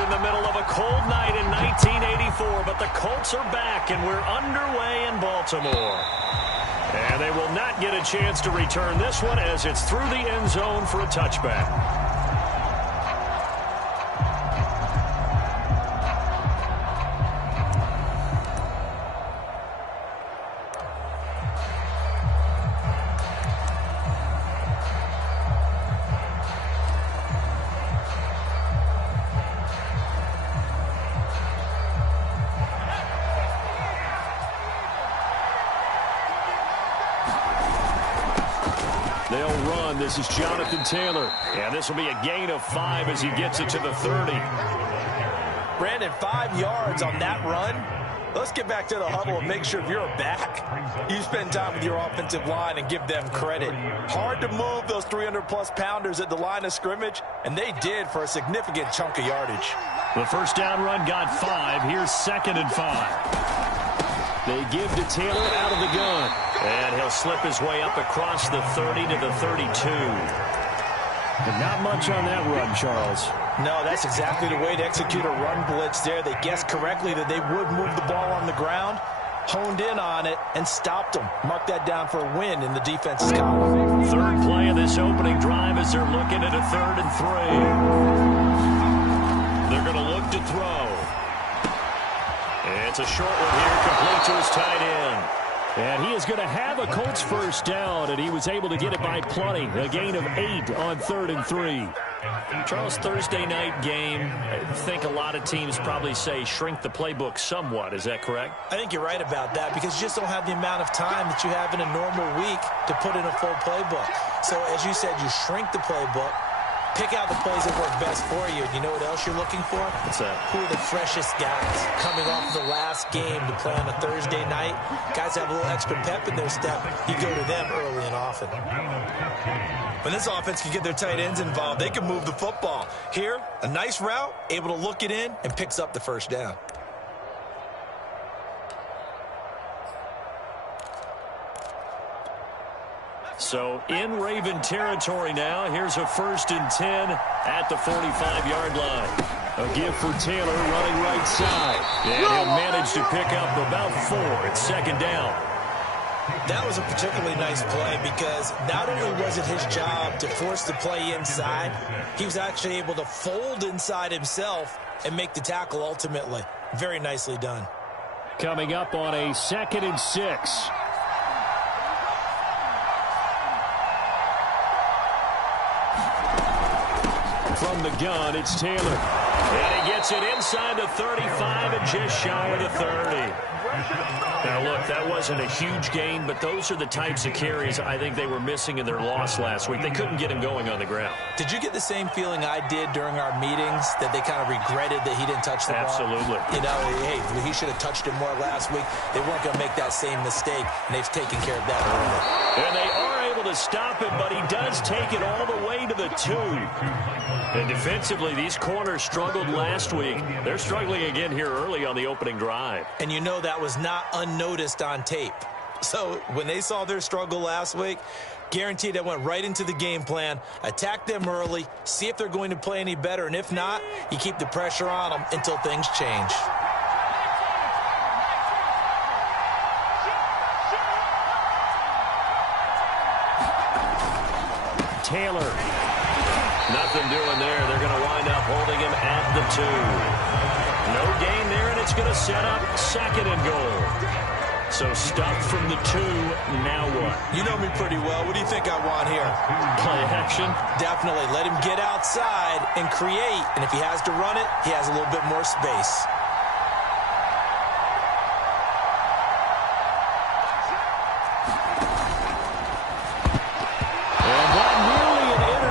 in the middle of a cold night in 1984, but the Colts are back, and we're underway in Baltimore. And they will not get a chance to return this one as it's through the end zone for a touchback. They'll run. This is Jonathan Taylor. And this will be a gain of 5 as he gets it to the 30. Brandon, 5 yards on that run. Let's get back to the huddle and make sure if you're back, you spend time with your offensive line and give them credit. Hard to move those 300-plus pounders at the line of scrimmage, and they did for a significant chunk of yardage. The first down run got 5. Here's 2nd and 5. They give to Taylor out of the gun. And he'll slip his way up across the 30 to the 32. And not much on that run, Charles. No, that's exactly the way to execute a run blitz there. They guessed correctly that they would move the ball on the ground, honed in on it, and stopped them. Mark that down for a win in the defense's column. Third play of this opening drive as they're looking at a 3rd and 3. They're going to look to throw. It's a short one here, complete to his tight end. And he is going to have a Colts first down, and he was able to get it by plenty. A gain of 8 on 3rd and 3. Charles, Thursday night game, I think a lot of teams probably say shrink the playbook somewhat. Is that correct? I think you're right about that because you just don't have the amount of time that you have in a normal week to put in a full playbook. So, as you said, you shrink the playbook. Pick out the plays that work best for you. You know what else you're looking for? What's that? Who are the freshest guys coming off the last game to play on a Thursday night? Guys have a little extra pep in their step. You go to them early and often. When this offense can get their tight ends involved, they can move the football. Here, a nice route, able to look it in, and picks up the first down. So in Raven territory now. Here's a 1st and 10 at the 45-yard line. A give for Taylor running right side. And he'll manage to pick up about 4. It's 2nd down. That was a particularly nice play because not only was it his job to force the play inside, he was actually able to fold inside himself and make the tackle ultimately. Very nicely done. Coming up on a 2nd and 6. From the gun, it's Taylor. And he gets it inside the 35 and just shy of the 30. Now, look, that wasn't a huge gain, but those are the types of carries I think they were missing in their loss last week. They couldn't get him going on the ground. Did you get the same feeling I did during our meetings, that they kind of regretted that he didn't touch the ball? Absolutely. You know, hey, he should have touched it more last week. They weren't going to make that same mistake, and they've taken care of that early. And they are able to stop him, but he does take it all the way to the 2. And defensively, these corners struggled last week. They're struggling again here early on the opening drive. And you know that was not unnoticed on tape. So when they saw their struggle last week, guaranteed they went right into the game plan, attack them early, see if they're going to play any better, and if not, you keep the pressure on them until things change. Taylor. Nothing doing there. They're going to wind up holding him at the 2. No gain there, and it's going to set up 2nd and goal. So stuffed from the 2. Now what? You know me pretty well. What do you think I want here? Play action? Definitely. Let him get outside and create. And if he has to run it, he has a little bit more space.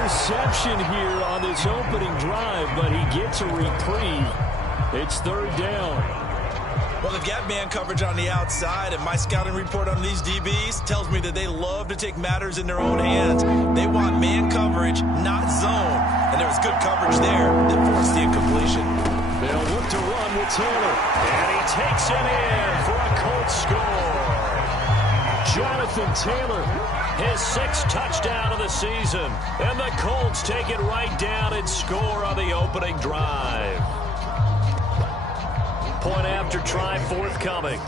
Interception here on this opening drive, but he gets a reprieve. It's 3rd down. Well, they've got man coverage on the outside, and my scouting report on these DBs tells me that they love to take matters in their own hands. They want man coverage, not zone. And there was good coverage there that forced the incompletion. They'll look to run with Taylor. And he takes it in for a Colts score. Jonathan Taylor, his 6th touchdown of the season. And the Colts take it right down and score on the opening drive. Point after try forthcoming.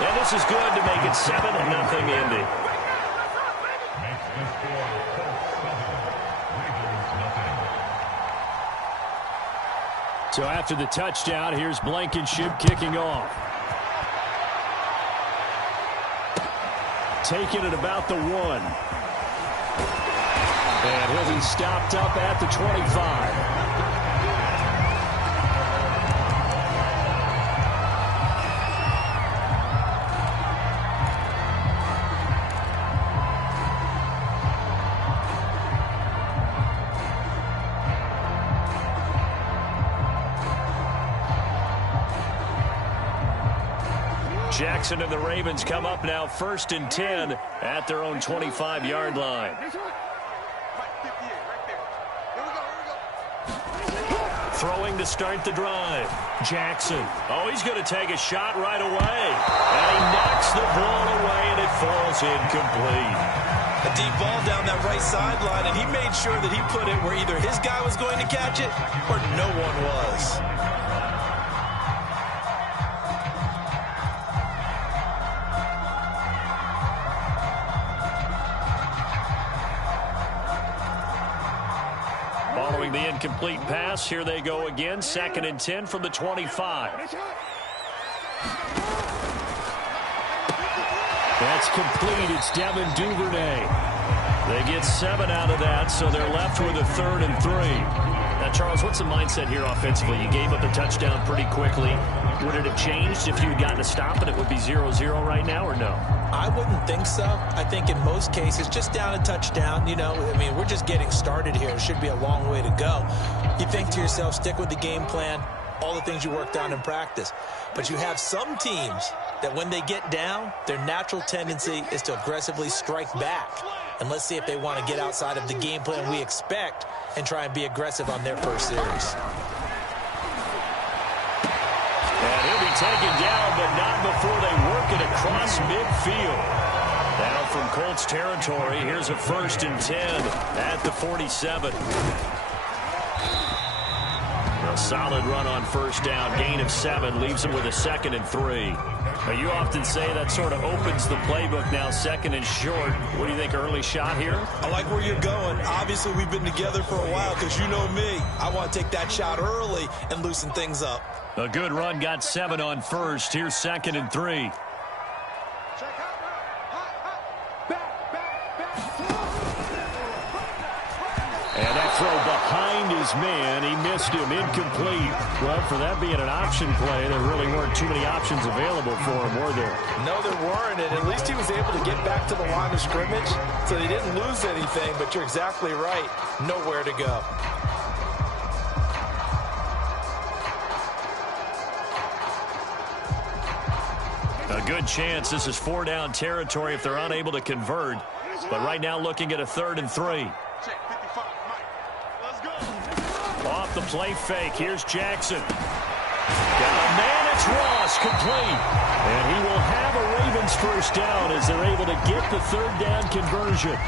And this is good to make it 7-0 Indy. So after the touchdown, here's Blankenship kicking off. Taking it about the 1. And he'll be stopped up at the 25. Jackson and the Ravens come up now 1st and 10 at their own 25-yard line. Throwing to start the drive. Jackson. Oh, he's going to take a shot right away. And he knocks the ball away, and it falls incomplete. A deep ball down that right sideline, and he made sure that he put it where either his guy was going to catch it or no one was. Following the incomplete pass, here they go again. 2nd and 10 from the 25. That's complete. It's Devin Duvernay. They get 7 out of that, so they're left with a 3rd and 3. Now, Charles, what's the mindset here offensively? You gave up the touchdown pretty quickly. Would it have changed if you had gotten a stop and it would be 0-0 right now, or no? I wouldn't think so. I think in most cases, just down a touchdown, you know, I mean, we're just getting started here. It should be a long way to go. You think to yourself, stick with the game plan, all the things you worked on in practice. But you have some teams that when they get down, their natural tendency is to aggressively strike back. And let's see if they want to get outside of the game plan we expect and try and be aggressive on their first series. And he'll be taken down, but not before they work it across midfield. Now from Colts territory, here's a 1st and 10 at the 47. A solid run on 1st down, gain of 7, leaves them with a 2nd and 3. Now, you often say that sort of opens the playbook now, 2nd and short. What do you think, early shot here? I like where you're going. Obviously, we've been together for a while because you know me. I want to take that shot early and loosen things up. A good run, got 7 on 1st. Here's 2nd and 3. And that throw behind his man. He missed him, incomplete. Well, for that being an option play, there really weren't too many options available for him, were there? No, there weren't, and at least he was able to get back to the line of scrimmage, so he didn't lose anything, but you're exactly right. Nowhere to go. A good chance this is 4-down territory if they're unable to convert. But right now looking at a 3rd and 3. Off the play fake, here's Jackson. Got a man, it's Ross, complete. And he will have a Ravens 1st down as they're able to get the 3rd down conversion.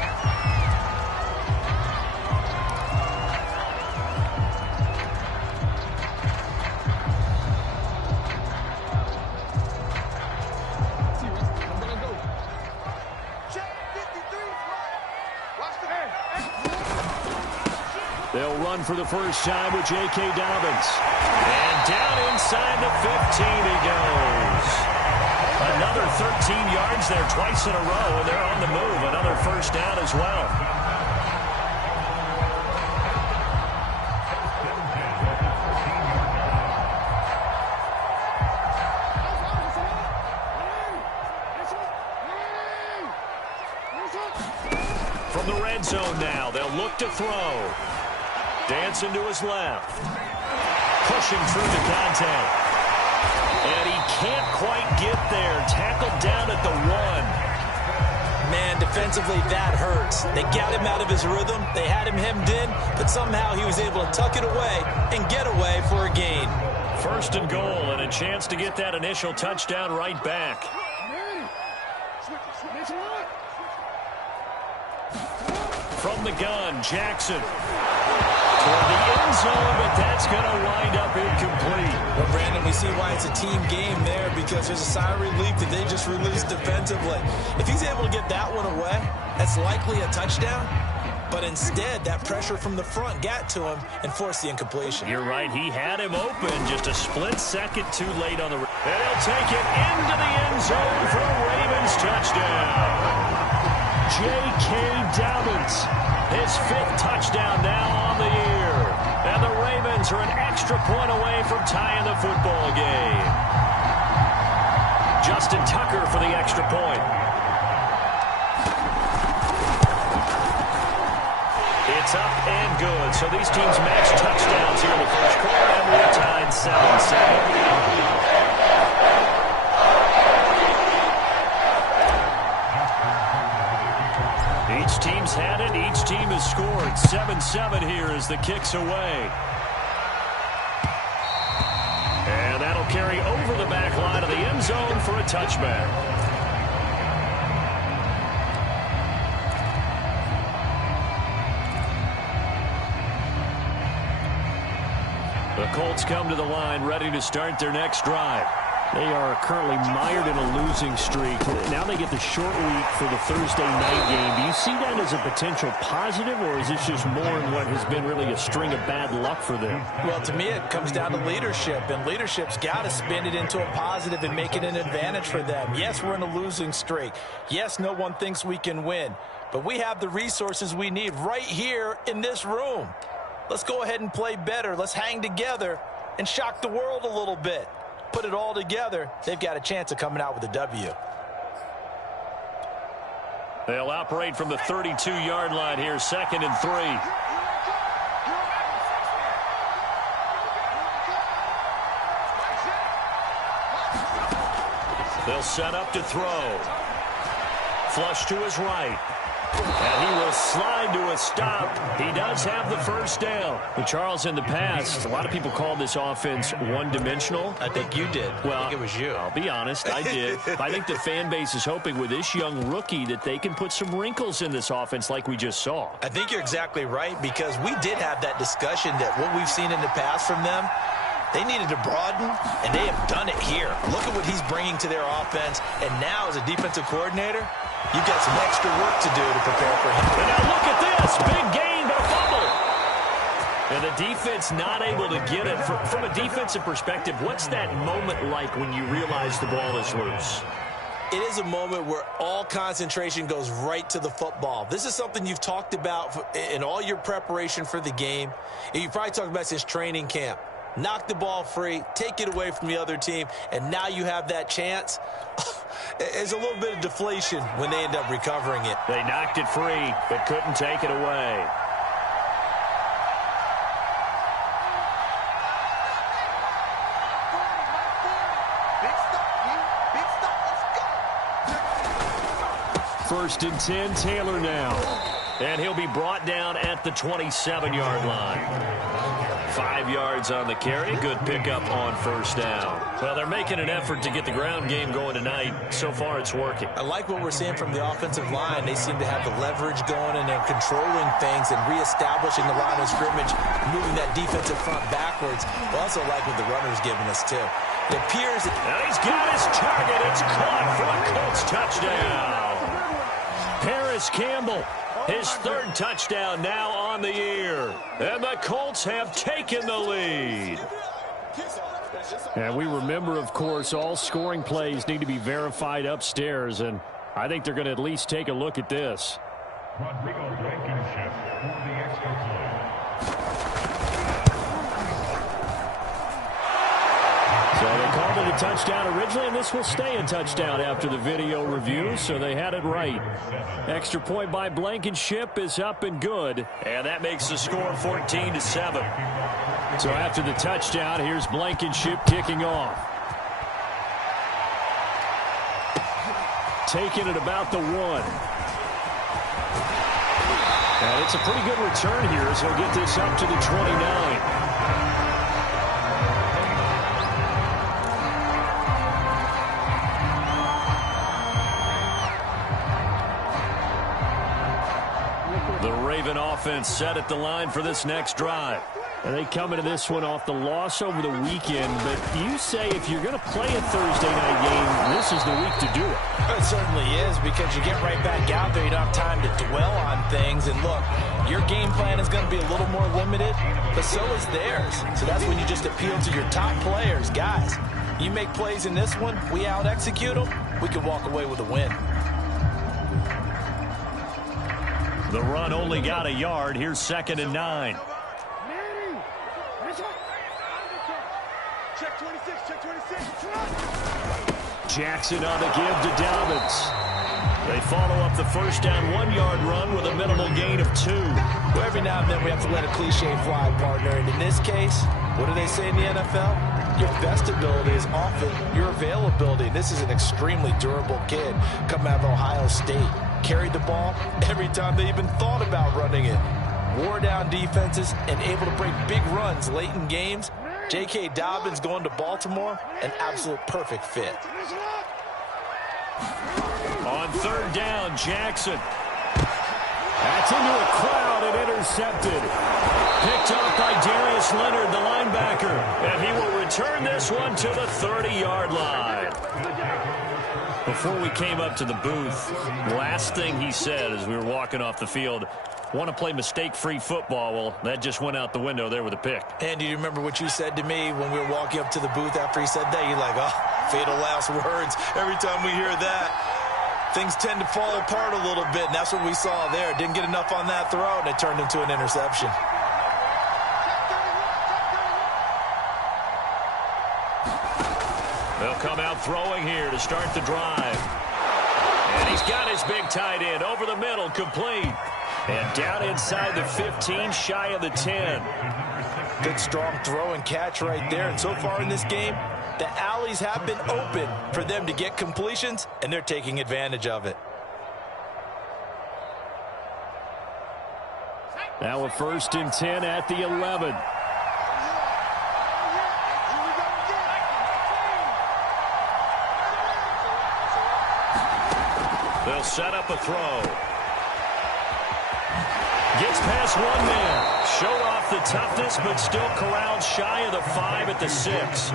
They'll run for the first time with J.K. Dobbins. And down inside the 15 he goes. Another 13 yards there twice in a row, and they're on the move. Another 1st down as well. From the red zone now, they'll look to throw. Dancing to his left. Pushing through the contact. And he can't quite get there. Tackled down at the 1. Man, defensively, that hurts. They got him out of his rhythm. They had him hemmed in, but somehow he was able to tuck it away and get away for a gain. 1st and goal, and a chance to get that initial touchdown right back. From the gun, Jackson. toward the end zone, but that's going to wind up incomplete. Well, Brandon, we see why it's a team game there, because there's a sigh of relief that they just released defensively. If he's able to get that one away, that's likely a touchdown. But instead, that pressure from the front got to him and forced the incompletion. You're right. He had him open just a split second too late on the... And he'll take it into the end zone for a Ravens touchdown. J.K. Dobbins, his 5th touchdown now on the year. And the Ravens are an extra point away from tying the football game. Justin Tucker for the extra point. It's up and good. So these teams match touchdowns here in the first quarter, and we're tied 7-7. Each team's had it. Each team has scored. 7-7 here as the kick's away. And that'll carry over the back line of the end zone for a touchback. The Colts come to the line ready to start their next drive. They are currently mired in a losing streak. Now they get the short week for the Thursday night game. Do you see that as a potential positive, or is this just more in what has been really a string of bad luck for them? Well, to me, it comes down to leadership, and leadership's got to spin it into a positive and make it an advantage for them. Yes, we're in a losing streak. Yes, no one thinks we can win, but we have the resources we need right here in this room. Let's go ahead and play better. Let's hang together and shock the world a little bit. Put it all together, they've got a chance of coming out with a W. They'll operate from the 32-yard line here, 2nd and 3. They'll set up to throw. Flush to his right. And he will slide to a stop. He does have the first down. Well, Charles, in the past, a lot of people called this offense one-dimensional. I think you did. Well, I think it was you. I'll be honest, I did. I think the fan base is hoping with this young rookie that they can put some wrinkles in this offense like we just saw. I think you're exactly right, because we did have that discussion that what we've seen in the past from them, they needed to broaden, and they have done it here. Look at what he's bringing to their offense, and now as a defensive coordinator, you've got some extra work to do to prepare for him. And now look at this. Big gain, but a fumble. And the defense not able to get it. From a defensive perspective, what's that moment like when you realize the ball is loose? It is a moment where all concentration goes right to the football. This is something you've talked about in all your preparation for the game. And you probably talked about since training camp. Knock the ball free, take it away from the other team, and now you have that chance. There's a little bit of deflation when they end up recovering it. They knocked it free, but couldn't take it away. First and 10, Taylor now. And he'll be brought down at the 27-yard line. 5 yards on the carry. Good pickup on first down. Well, they're making an effort to get the ground game going tonight. So far, it's working. I like what we're seeing from the offensive line. They seem to have the leverage going, and they're controlling things and reestablishing the line of scrimmage, moving that defensive front backwards. I also like what the runner's giving us, too. It appears that... Now he's got his target. It's caught for a Colts touchdown. Paris Campbell. His 3rd touchdown now on the year. And the Colts have taken the lead. And we remember, of course, all scoring plays need to be verified upstairs. And I think they're going to at least take a look at this. So they called it a touchdown originally, and this will stay a touchdown after the video review, so they had it right. Extra point by Blankenship is up and good, and that makes the score 14-7. So after the touchdown, here's Blankenship kicking off. Taking it about the 1. And it's a pretty good return here as he'll get this up to the 29. The Raven offense set at the line for this next drive. And they come into this one off the loss over the weekend, but you say if you're going to play a Thursday night game, this is the week to do it. It certainly is, because you get right back out there. You don't have time to dwell on things. And look, your game plan is going to be a little more limited, but so is theirs. So that's when you just appeal to your top players. Guys, you make plays in this one, we out-execute them, we can walk away with a win. The run only got a yard. Here's 2nd and 9. Check 26, check 26. Jackson on the give to Dobbins. They follow up the first down 1-yard run with a minimal gain of 2. Well, every now and then we have to let a cliche fly, partner. And in this case, what do they say in the NFL? Your best ability is often your availability. This is an extremely durable kid coming out of Ohio State. Carried the ball every time they even thought about running it. Wore down defenses and able to break big runs late in games. J.K. Dobbins going to Baltimore, an absolute perfect fit. On 3rd down, Jackson. That's into a crowd and intercepted. Picked off by Darius Leonard, the linebacker. And he will return this one to the 30-yard line. Before we came up to the booth, last thing he said as we were walking off the field, want to play mistake-free football. Well, that just went out the window there with a pick. And do you remember what you said to me when we were walking up to the booth after he said that? You're like, oh, fatal last words. Every time we hear that, things tend to fall apart a little bit, and that's what we saw there. Didn't get enough on that throw, and it turned into an interception. They'll come out throwing here to start the drive. And he's got his big tight end over the middle, complete. And down inside the 15, shy of the 10. Good, strong throw and catch right there. And so far in this game, the alleys have been open for them to get completions, and they're taking advantage of it. Now a 1st and 10 at the 11. They'll set up a throw. Gets past one man. Show off the toughness, but still corralled shy of the 5 at the 6.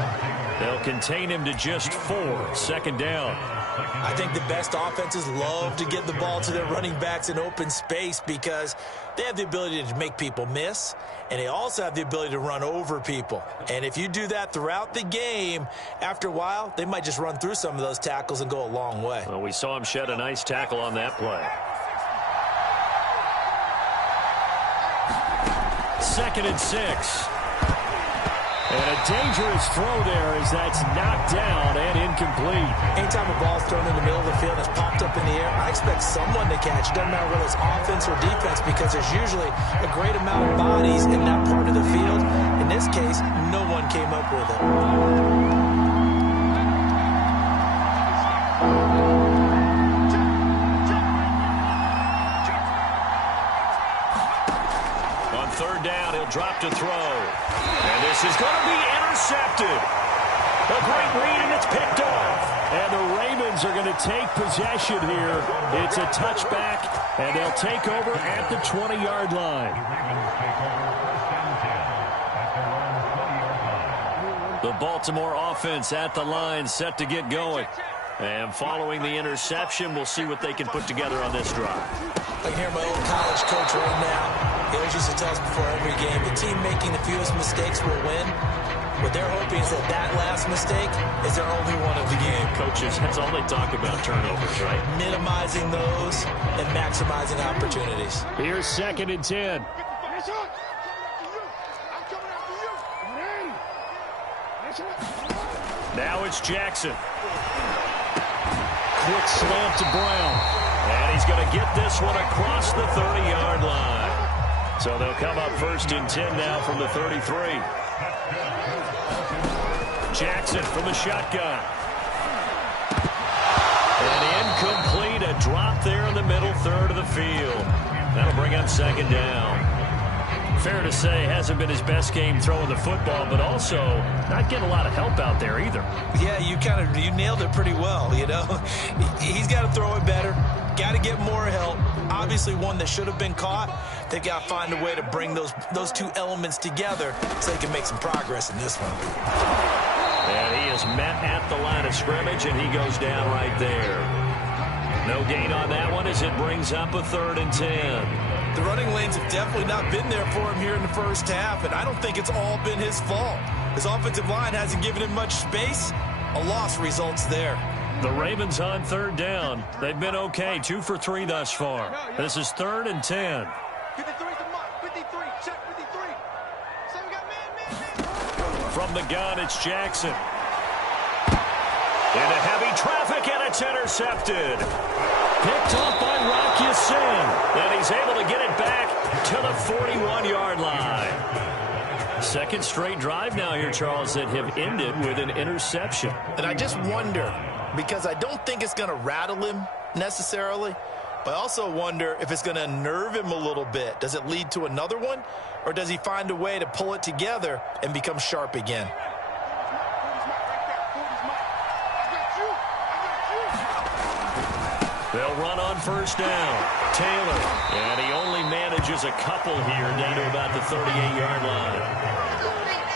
They'll contain him to just 4. 2nd down. I think the best offenses love to get the ball to their running backs in open space because they have the ability to make people miss, and they also have the ability to run over people. And if you do that throughout the game, after a while, they might just run through some of those tackles and go a long way. Well, we saw him shed a nice tackle on that play. 2nd and 6. And a dangerous throw there as that's knocked down and incomplete. Anytime a ball's thrown in the middle of the field and it's popped up in the air, I expect someone to catch. Doesn't matter whether it's offense or defense, because there's usually a great amount of bodies in that part of the field. In this case, no one came up with it. On 3rd down, he'll drop to throw. And this is going to be intercepted. A great read, and it's picked off. And the Ravens are going to take possession here. It's a touchback, and they'll take over at the 20-yard line. The Baltimore offense at the line, set to get going. And following the interception, we'll see what they can put together on this drive. I can hear my old college coach right now. He always used to tell us before every game, the team making the fewest mistakes will win. What they're hoping is that last mistake is their only one of the game. Coaches, that's all they talk about, turnovers, right? Minimizing those and maximizing opportunities. Here's 2nd and 10. Now it's Jackson. Quick slant to Brown. And he's going to get this one across the 30-yard line. So they'll come up 1st and 10 now from the 33. Jackson from the shotgun. And incomplete, a drop there in the middle third of the field. That'll bring up 2nd down. Fair to say, hasn't been his best game throwing the football, but also not getting a lot of help out there either. Yeah, you nailed it pretty well, you know. He's got to throw it better. got to get more help. Obviously one that should have been caught. They got to find a way to bring those two elements together so they can make some progress in this one. And he is met at the line of scrimmage, and he goes down right there. No gain on that one as it brings up a 3rd and 10. The running lanes have definitely not been there for him here in the first half, and I don't think it's all been his fault. His offensive line hasn't given him much space. A loss results there. The Ravens on 3rd down. They've been okay, 2 for 3 thus far. This is 3rd and 10. 53 is the mark. 53, check 53. Say we got man. From the gun, it's Jackson. Into heavy traffic, and it's intercepted. Picked off by Rock Ya-Sin, and he's able to get it back to the 41-yard line. Second straight drive now here, Charles, that have ended with an interception. And I just wonder, because I don't think it's going to rattle him necessarily, but I also wonder if it's going to unnerve him a little bit. Does it lead to another one, or does he find a way to pull it together and become sharp again? They'll run on first down. Taylor, and he only manages a couple here down to about the 38-yard line.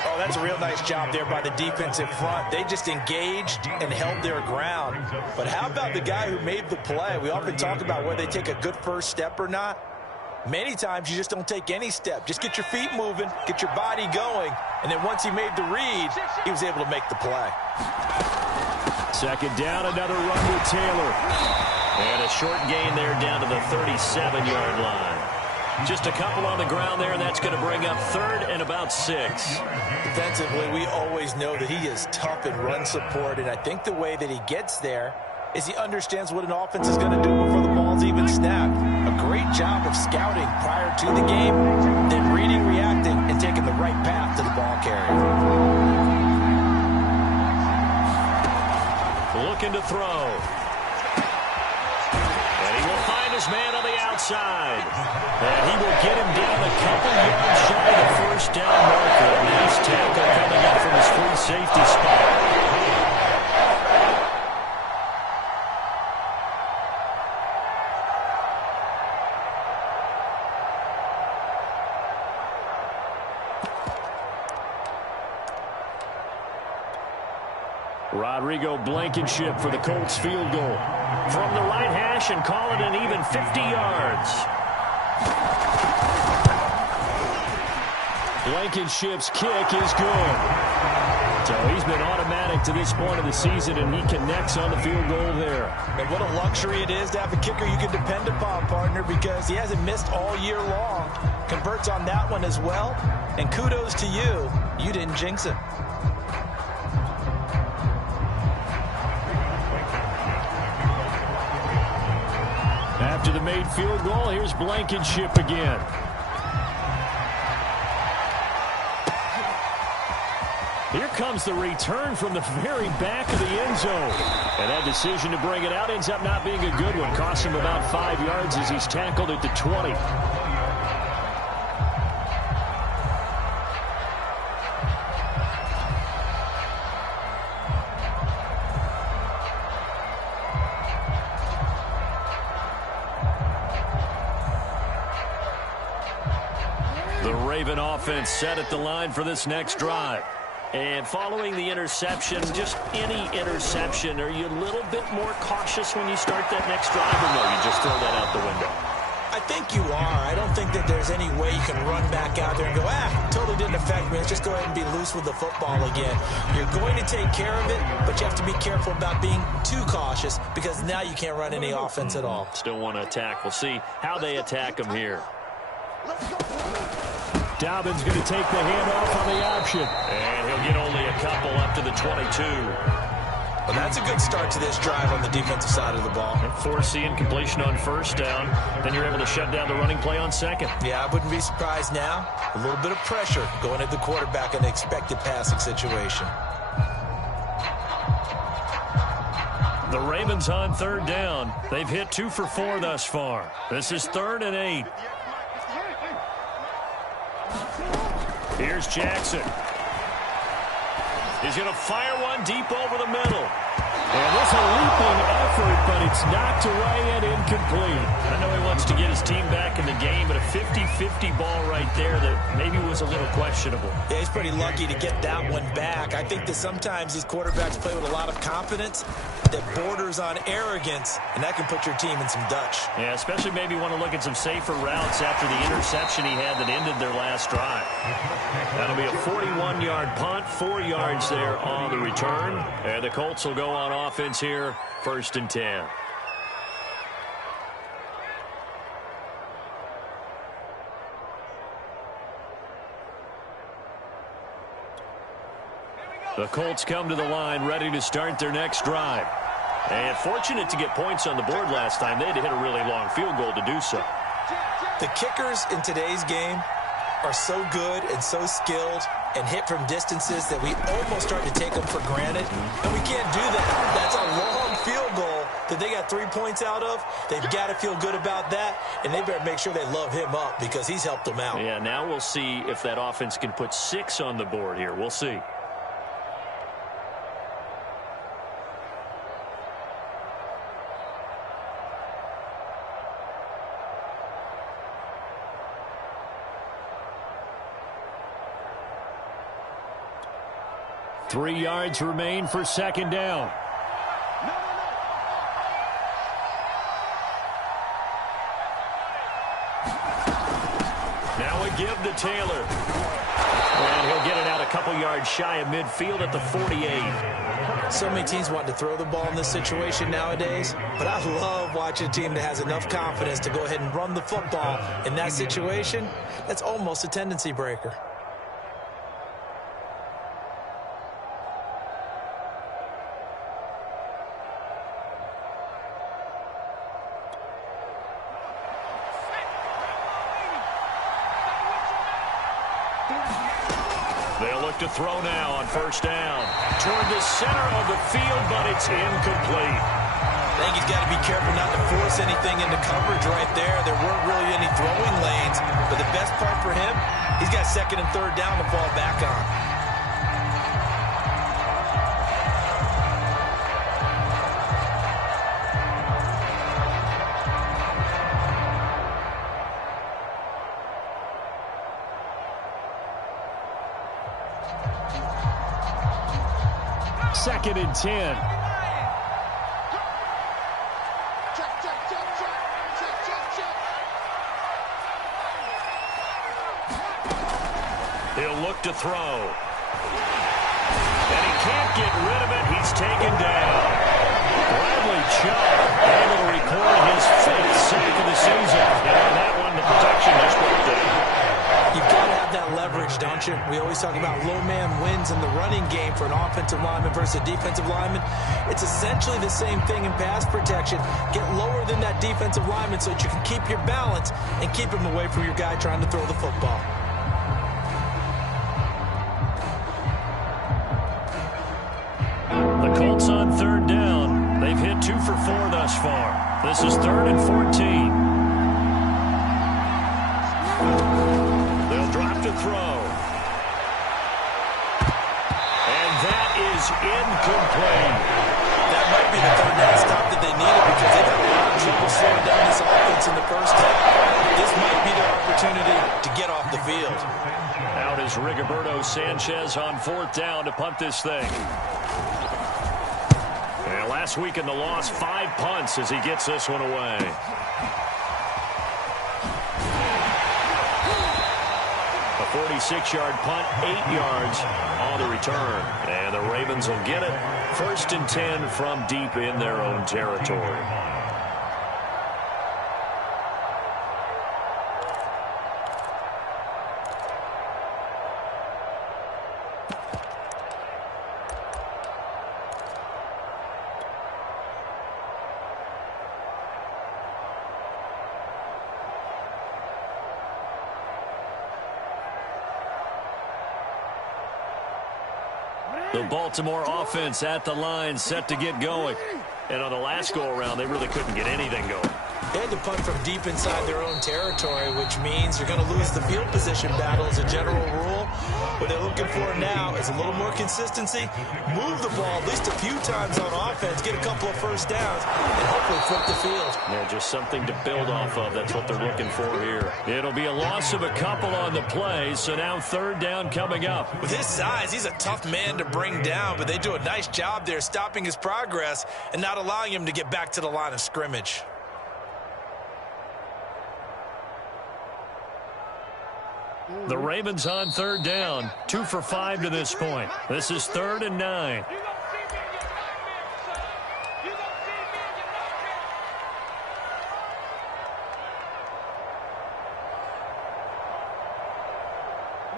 Oh, that's a real nice job there by the defensive front. They just engaged and held their ground. But how about the guy who made the play? We often talk about whether they take a good first step or not. Many times you just don't take any step. Just get your feet moving, get your body going, and then once he made the read, he was able to make the play. Second down, another run with Taylor. And a short gain there down to the 37-yard line. Just a couple on the ground there, and that's going to bring up 3rd and about 6. Defensively, we always know that he is tough in run support, and I think the way that he gets there is he understands what an offense is going to do before the ball's even snapped. A great job of scouting prior to the game, then reading, reacting, and taking the right path to the ball carrier. Looking to throw. And he will find his man on the outside. And he will get him down a couple yards shy of the first down marker. Nice tackle coming up from his free safety spot. Rodrigo Blankenship for the Colts field goal. From the right hash and call it an even 50 yards. Blankenship's kick is good. So he's been automatic to this point of the season, and he connects on the field goal there. And what a luxury it is to have a kicker you can depend upon, partner, because he hasn't missed all year long. Converts on that one as well. And kudos to you. You didn't jinx it. After the made field goal, here's Blankenship again. Here comes the return from the very back of the end zone. And that decision to bring it out ends up not being a good one. Costs him about 5 yards as he's tackled at the 20. The Raven offense set at the line for this next drive. And following the interception, just any interception, are you a little bit more cautious when you start that next drive, or no, you just throw that out the window? I think you are. I don't think that there's any way you can run back out there and go, totally didn't affect me. Let's just go ahead and be loose with the football again. You're going to take care of it, but you have to be careful about being too cautious because now you can't run any offense at all. Still want to attack. We'll see how they attack him here. Dobbins going to take the handoff on the option. And he'll get only a couple up to the 22. Well, that's a good start to this drive on the defensive side of the ball. Forcing completion on first down. Then you're able to shut down the running play on second. Yeah, I wouldn't be surprised now. A little bit of pressure going at the quarterback in an expected passing situation. The Ravens on third down. They've hit 2 for 4 thus far. This is 3rd and 8. Here's Jackson. He's going to fire one deep over the middle. And there's a leaping effort, but it's knocked away and incomplete. I know he wants to get his team back in the game, but a 50-50 ball right there that maybe was a little questionable. Yeah, he's pretty lucky to get that one back. I think that sometimes these quarterbacks play with a lot of confidence that borders on arrogance, and that can put your team in some Dutch. Yeah, especially maybe want to look at some safer routes after the interception he had that ended their last drive. That'll be a 41-yard punt, 4 yards there on the return. And the Colts will go on offense here, 1st and 10. The Colts come to the line ready to start their next drive. And fortunate to get points on the board last time. They had to hit a really long field goal to do so. The kickers in today's game are so good and so skilled and hit from distances that we almost start to take them for granted. And we can't do that. That's a long field goal that they got 3 points out of. They've got to feel good about that, and they better make sure they love him up because he's helped them out. Yeah, now we'll see if that offense can put 6 on the board here. We'll see. Three yards remain for 2nd down. Now a give to Taylor. And he'll get it out a couple yards shy of midfield at the 48. So many teams want to throw the ball in this situation nowadays, but I love watching a team that has enough confidence to go ahead and run the football in that situation. That's almost a tendency breaker. They'll look to throw now on 1st down. Toward the center of the field, but it's incomplete. I think he's got to be careful not to force anything into coverage right there. There weren't really any throwing lanes, but the best part for him, he's got 2nd and 3rd down to fall back on. Second and 10. He'll look to throw. And he can't get rid of it. He's taken down. Bradley Chubb able to record his 5th sack of the season. And that one, the protection just broke down. You've got to have that leverage, don't you? We always talk about low man wins in the running game for an offensive lineman versus a defensive lineman. It's essentially the same thing in pass protection. Get lower than that defensive lineman so that you can keep your balance and keep him away from your guy trying to throw the football. The Colts on 3rd down. They've hit 2 for 4 thus far. This is 3rd and 14. To throw. And that is incomplete. That might be the 3rd down stop that they needed because they got a lot of trouble slowing down this offense in the 1st half. This might be their opportunity to get off the field. Out is Rigoberto Sanchez on 4th down to punt this thing. And last week in the loss, 5 punts as he gets this one away. A 46-yard punt, 8 yards on the return. And the Ravens will get it. 1st and 10 from deep in their own territory. The Baltimore offense at the line, set to get going. And on the last go-around, they really couldn't get anything going. They had to punt from deep inside their own territory, which means you're going to lose the field position battle as a general rule. What they're looking for now is a little more consistency, move the ball at least a few times on offense, get a couple of first downs, and hopefully flip the field. Yeah, just something to build off of. That's what they're looking for here. It'll be a loss of a couple on the play, so now third down coming up. With his size, he's a tough man to bring down, but they do a nice job there stopping his progress and not allowing him to get back to the line of scrimmage. The Ravens on third down, 2 for 5 to this point. This is 3rd and 9.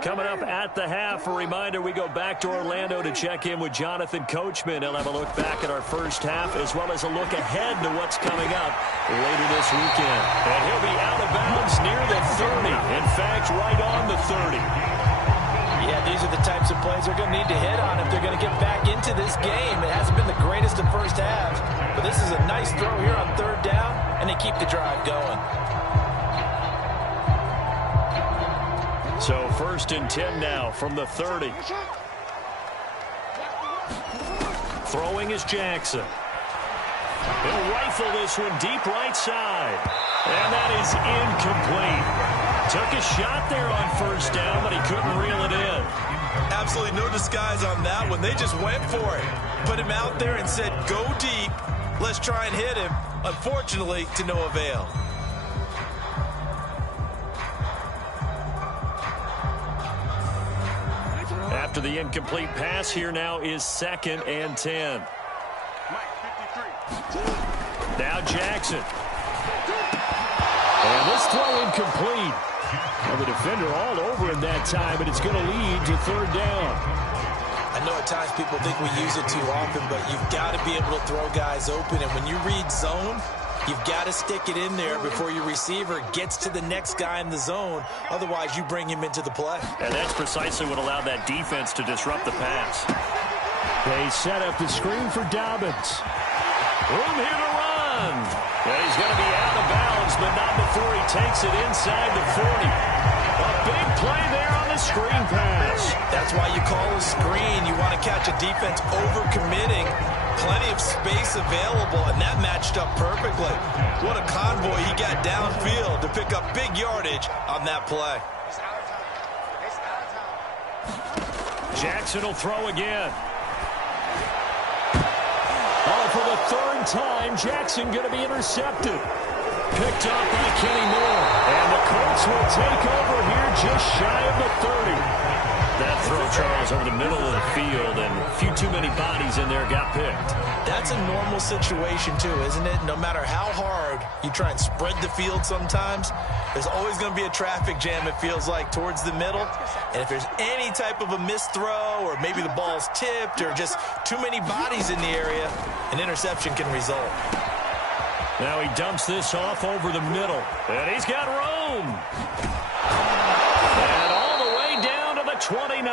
Coming up at the half, a reminder, we go back to Orlando to check in with Jonathan Coachman. He'll have a look back at our first half as well as a look ahead to what's coming up later this weekend. And he'll be out of bounds near the 30. In fact, right on the 30. Yeah, these are the types of plays they're going to need to hit on if they're going to get back into this game. It hasn't been the greatest of first halves, but this is a nice throw here on third down, and they keep the drive going. So 1st and 10 now from the 30. Throwing is Jackson. He'll rifle this one deep right side. And that is incomplete. Took a shot there on first down, but he couldn't reel it in. Absolutely no disguise on that one. They just went for it. Put him out there and said, go deep. Let's try and hit him. Unfortunately, to no avail. After the incomplete pass, here now is 2nd and 10. Now Jackson. And this throw incomplete. Well, the defender all over him that time, but it's going to lead to third down. I know at times people think we use it too often, but you've got to be able to throw guys open. And when you read zone, you've got to stick it in there before your receiver gets to the next guy in the zone. Otherwise, you bring him into the play. And that's precisely what allowed that defense to disrupt the pass. They set up the screen for Dobbins. Room here to run. And he's going to be out of bounds, but not before he takes it inside the 40. A big play there on the screen pass. That's why you call a screen. You want to catch a defense over-committing. Plenty of space available, and that matched up perfectly. What a convoy he got downfield to pick up big yardage on that play. Jackson will throw again. Oh, for the 3rd time, Jackson going to be intercepted. Picked up by Kenny Moore. And the Colts will take over here just shy of the 30. That throw, Charles, over the middle of the field, and a few too many bodies in there got picked. That's a normal situation, too, isn't it? No matter how hard you try and spread the field sometimes, there's always going to be a traffic jam, it feels like, towards the middle. And if there's any type of a missed throw, or maybe the ball's tipped, or just too many bodies in the area, an interception can result. Now he dumps this off over the middle, and he's got room. And all the way down to the 29.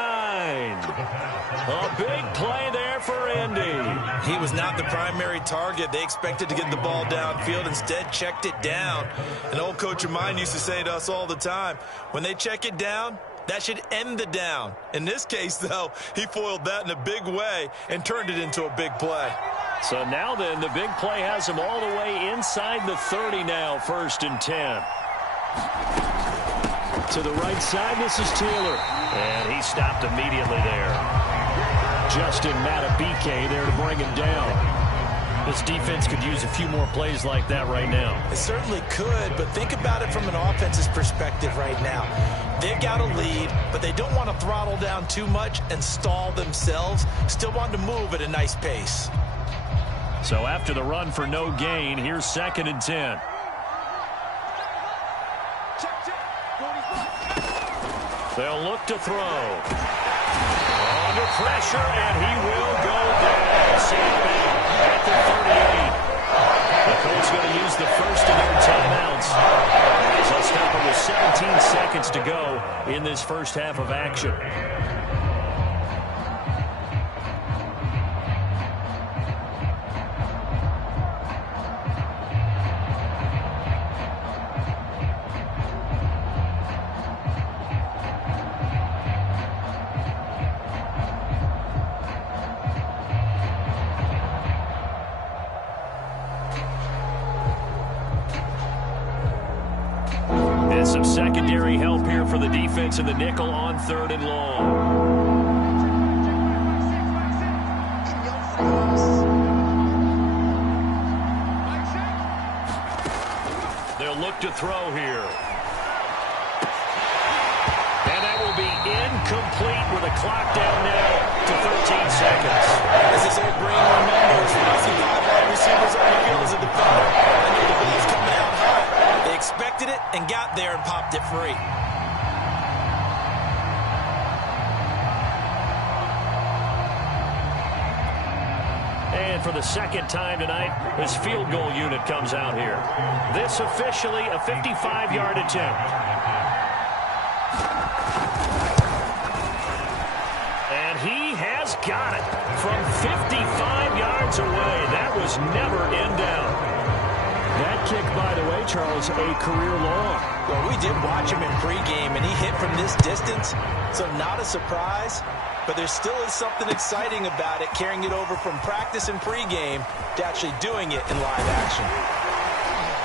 A big play there for Indy. He was not the primary target. They expected to get the ball downfield, instead checked it down. An old coach of mine used to say to us all the time, when they check it down, that should end the down. In this case, though, he foiled that in a big way and turned it into a big play. So now then, the big play has him all the way inside the 30 now, 1st and 10. To the right side, this is Taylor. And he stopped immediately there. Justin Matabike there to bring him down. This defense could use a few more plays like that right now. It certainly could, but think about it from an offense's perspective right now. They've got a lead, but they don't want to throttle down too much and stall themselves. Still want to move at a nice pace. So after the run for no gain, here's 2nd and 10. They'll look to throw. Under pressure, and he will go down. Sandbag at the 38. The Colts going to use the first of their timeouts. As they'll stop it with 17 seconds to go in this first half of action. secondary help here for the defense in the nickel on 3rd and long. They'll look to throw here. And that will be incomplete with a clock down now to 13 seconds. As this old brain remembers, when I see 5 wide receivers on the field as a defender, I know the ball's coming out high. They expected it and got there and popped it free. And for the second time tonight, his field goal unit comes out here. This officially a 55-yard attempt. And he has got it from 55 yards away. That was never in doubt. That kick, by the way, Charles, a career long. Well, we did watch him in pregame, and he hit from this distance, so not a surprise. But there still is something exciting about it, carrying it over from practice and pregame to actually doing it in live action.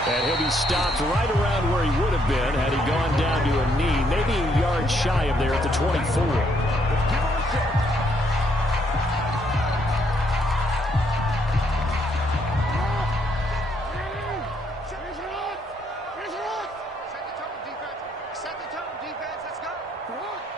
And he'll be stopped right around where he would have been had he gone down to a knee, maybe a yard shy of there at the 24.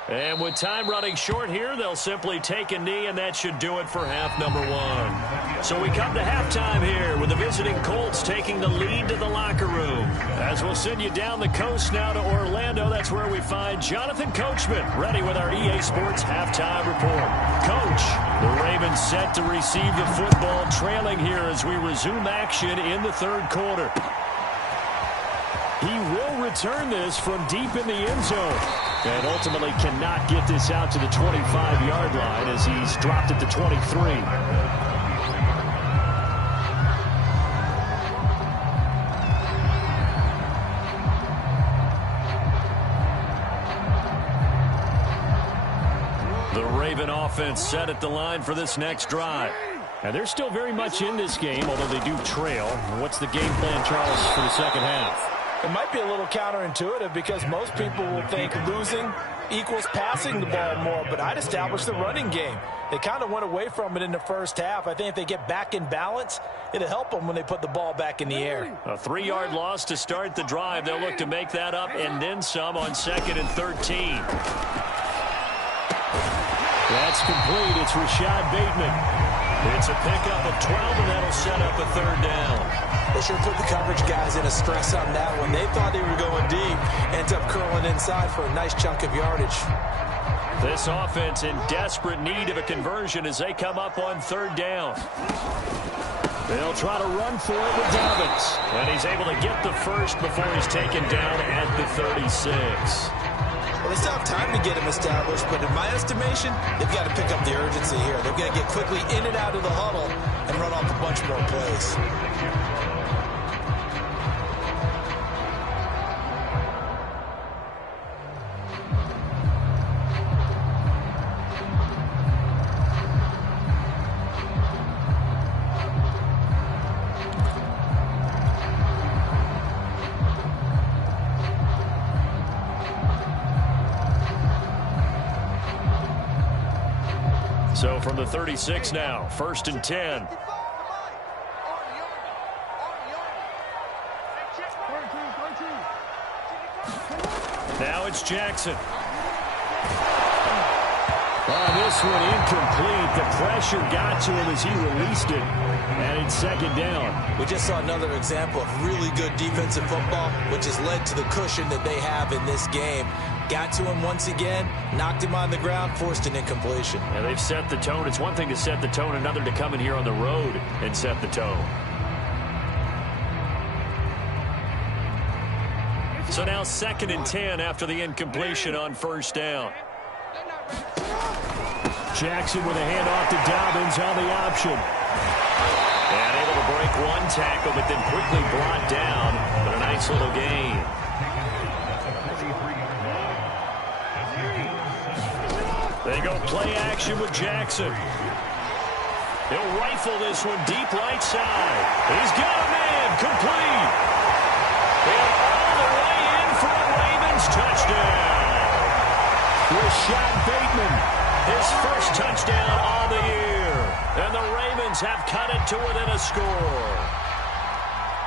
And with time running short here, they'll simply take a knee, and that should do it for half number 1. So we come to halftime here with the visiting Colts taking the lead to the locker room. As we'll send you down the coast now to Orlando, that's where we find Jonathan Coachman ready with our EA Sports halftime report. Coach, the Ravens set to receive the football, trailing here as we resume action in the 3rd quarter. He will return this from deep in the end zone. And ultimately cannot get this out to the 25-yard line as he's dropped at the 23. The Raven offense set at the line for this next drive. And they're still very much in this game, although they do trail. What's the game plan, Charles, for the second half? It might be a little counterintuitive because most people will think losing equals passing the ball more, but I'd establish the running game. They kind of went away from it in the first half. I think if they get back in balance, it'll help them when they put the ball back in the air. A 3-yard loss to start the drive. They'll look to make that up and then some on 2nd and 13. That's complete. It's Rashad Bateman. It's a pickup of 12, and that'll set up a 3rd down. They sure put the coverage guys in a stress on that one. They thought they were going deep, ends up curling inside for a nice chunk of yardage. This offense in desperate need of a conversion as they come up on 3rd down. They'll try to run for it with Dobbins. And he's able to get the first before he's taken down at the 36. Well, they still have time to get him established, but in my estimation, they've got to pick up the urgency here. They've got to get quickly in and out of the huddle and run off a bunch more plays. So from the 36 now, 1st and 10. Now it's Jackson. This one incomplete. The pressure got to him as he released it. And it's 2nd down. We just saw another example of really good defensive football, which has led to the cushion that they have in this game. Got to him once again, knocked him on the ground, forced an incompletion. And they've set the tone. It's one thing to set the tone, another to come in here on the road and set the tone. So now 2nd and 10 after the incompletion on 1st down. Jackson with a handoff to Dobbins on the option. And able to break one tackle, but then quickly brought down. But a nice little gain. They go play action with Jackson. He'll rifle this one deep right side. He's got a man complete. And all the way in for a Ravens Rashad Bateman, his first touchdown on the year. And the Ravens have cut it to within a score.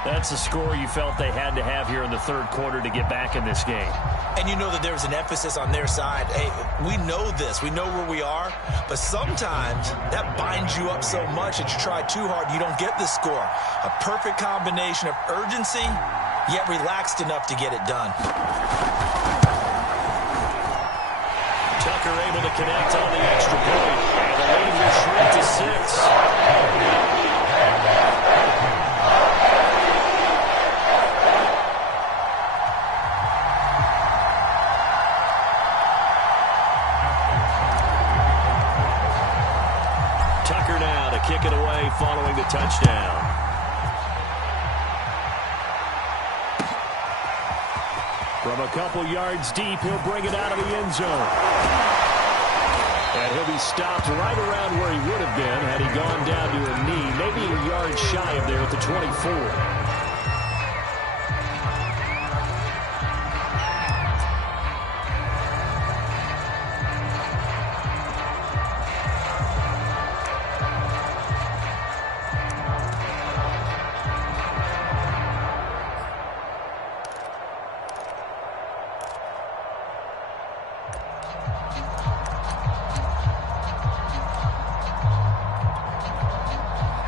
That's a score you felt they had to have here in the third quarter to get back in this game. And you know that there was an emphasis on their side. Hey, we know this. We know where we are. But sometimes that binds you up so much that you try too hard, you don't get the score. A perfect combination of urgency, yet relaxed enough to get it done. Tucker able to connect on the extra point. And the lead will shrink to 6. Kick it away following the touchdown. From a couple yards deep, he'll bring it out of the end zone. And he'll be stopped right around where he would have been had he gone down to a knee, maybe a yard shy of there at the 24.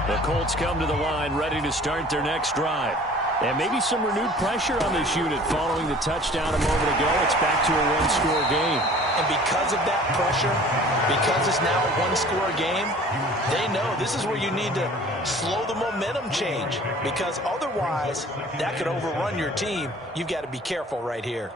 The Colts come to the line, ready to start their next drive. And maybe some renewed pressure on this unit following the touchdown a moment ago. It's back to a one-score game. And because of that pressure, because it's now a one-score game, they know this is where you need to slow the momentum change. Because otherwise, that could overrun your team. You've got to be careful right here.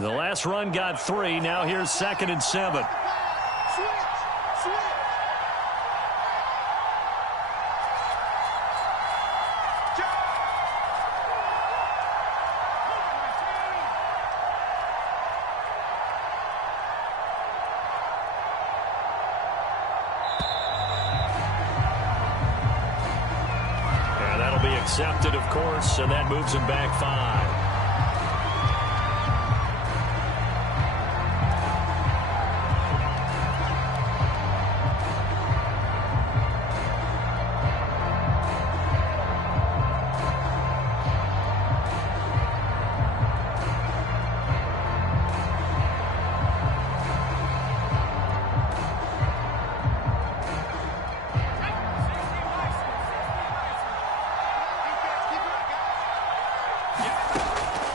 The last run got 3. Now here's 2nd and 7. And that'll be accepted, of course, and that moves him back 5.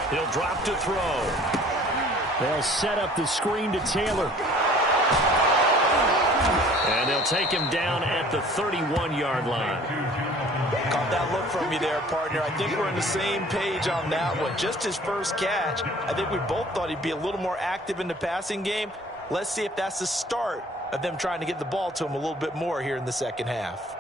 He'll drop to throw. They'll set up the screen to Taylor. And they'll take him down at the 31-yard line. Caught that look from you there, partner. I think we're on the same page on that one. Just his first catch. I think we both thought he'd be a little more active in the passing game. Let's see if that's the start of them trying to get the ball to him a little bit more here in the second half.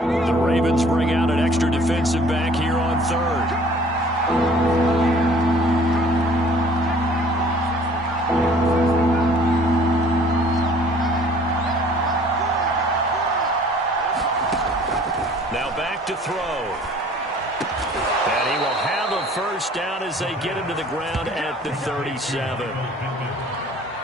The Ravens bring out an extra defensive back here on 3rd. Now back to throw. And he will have a first down as they get him to the ground at the 37.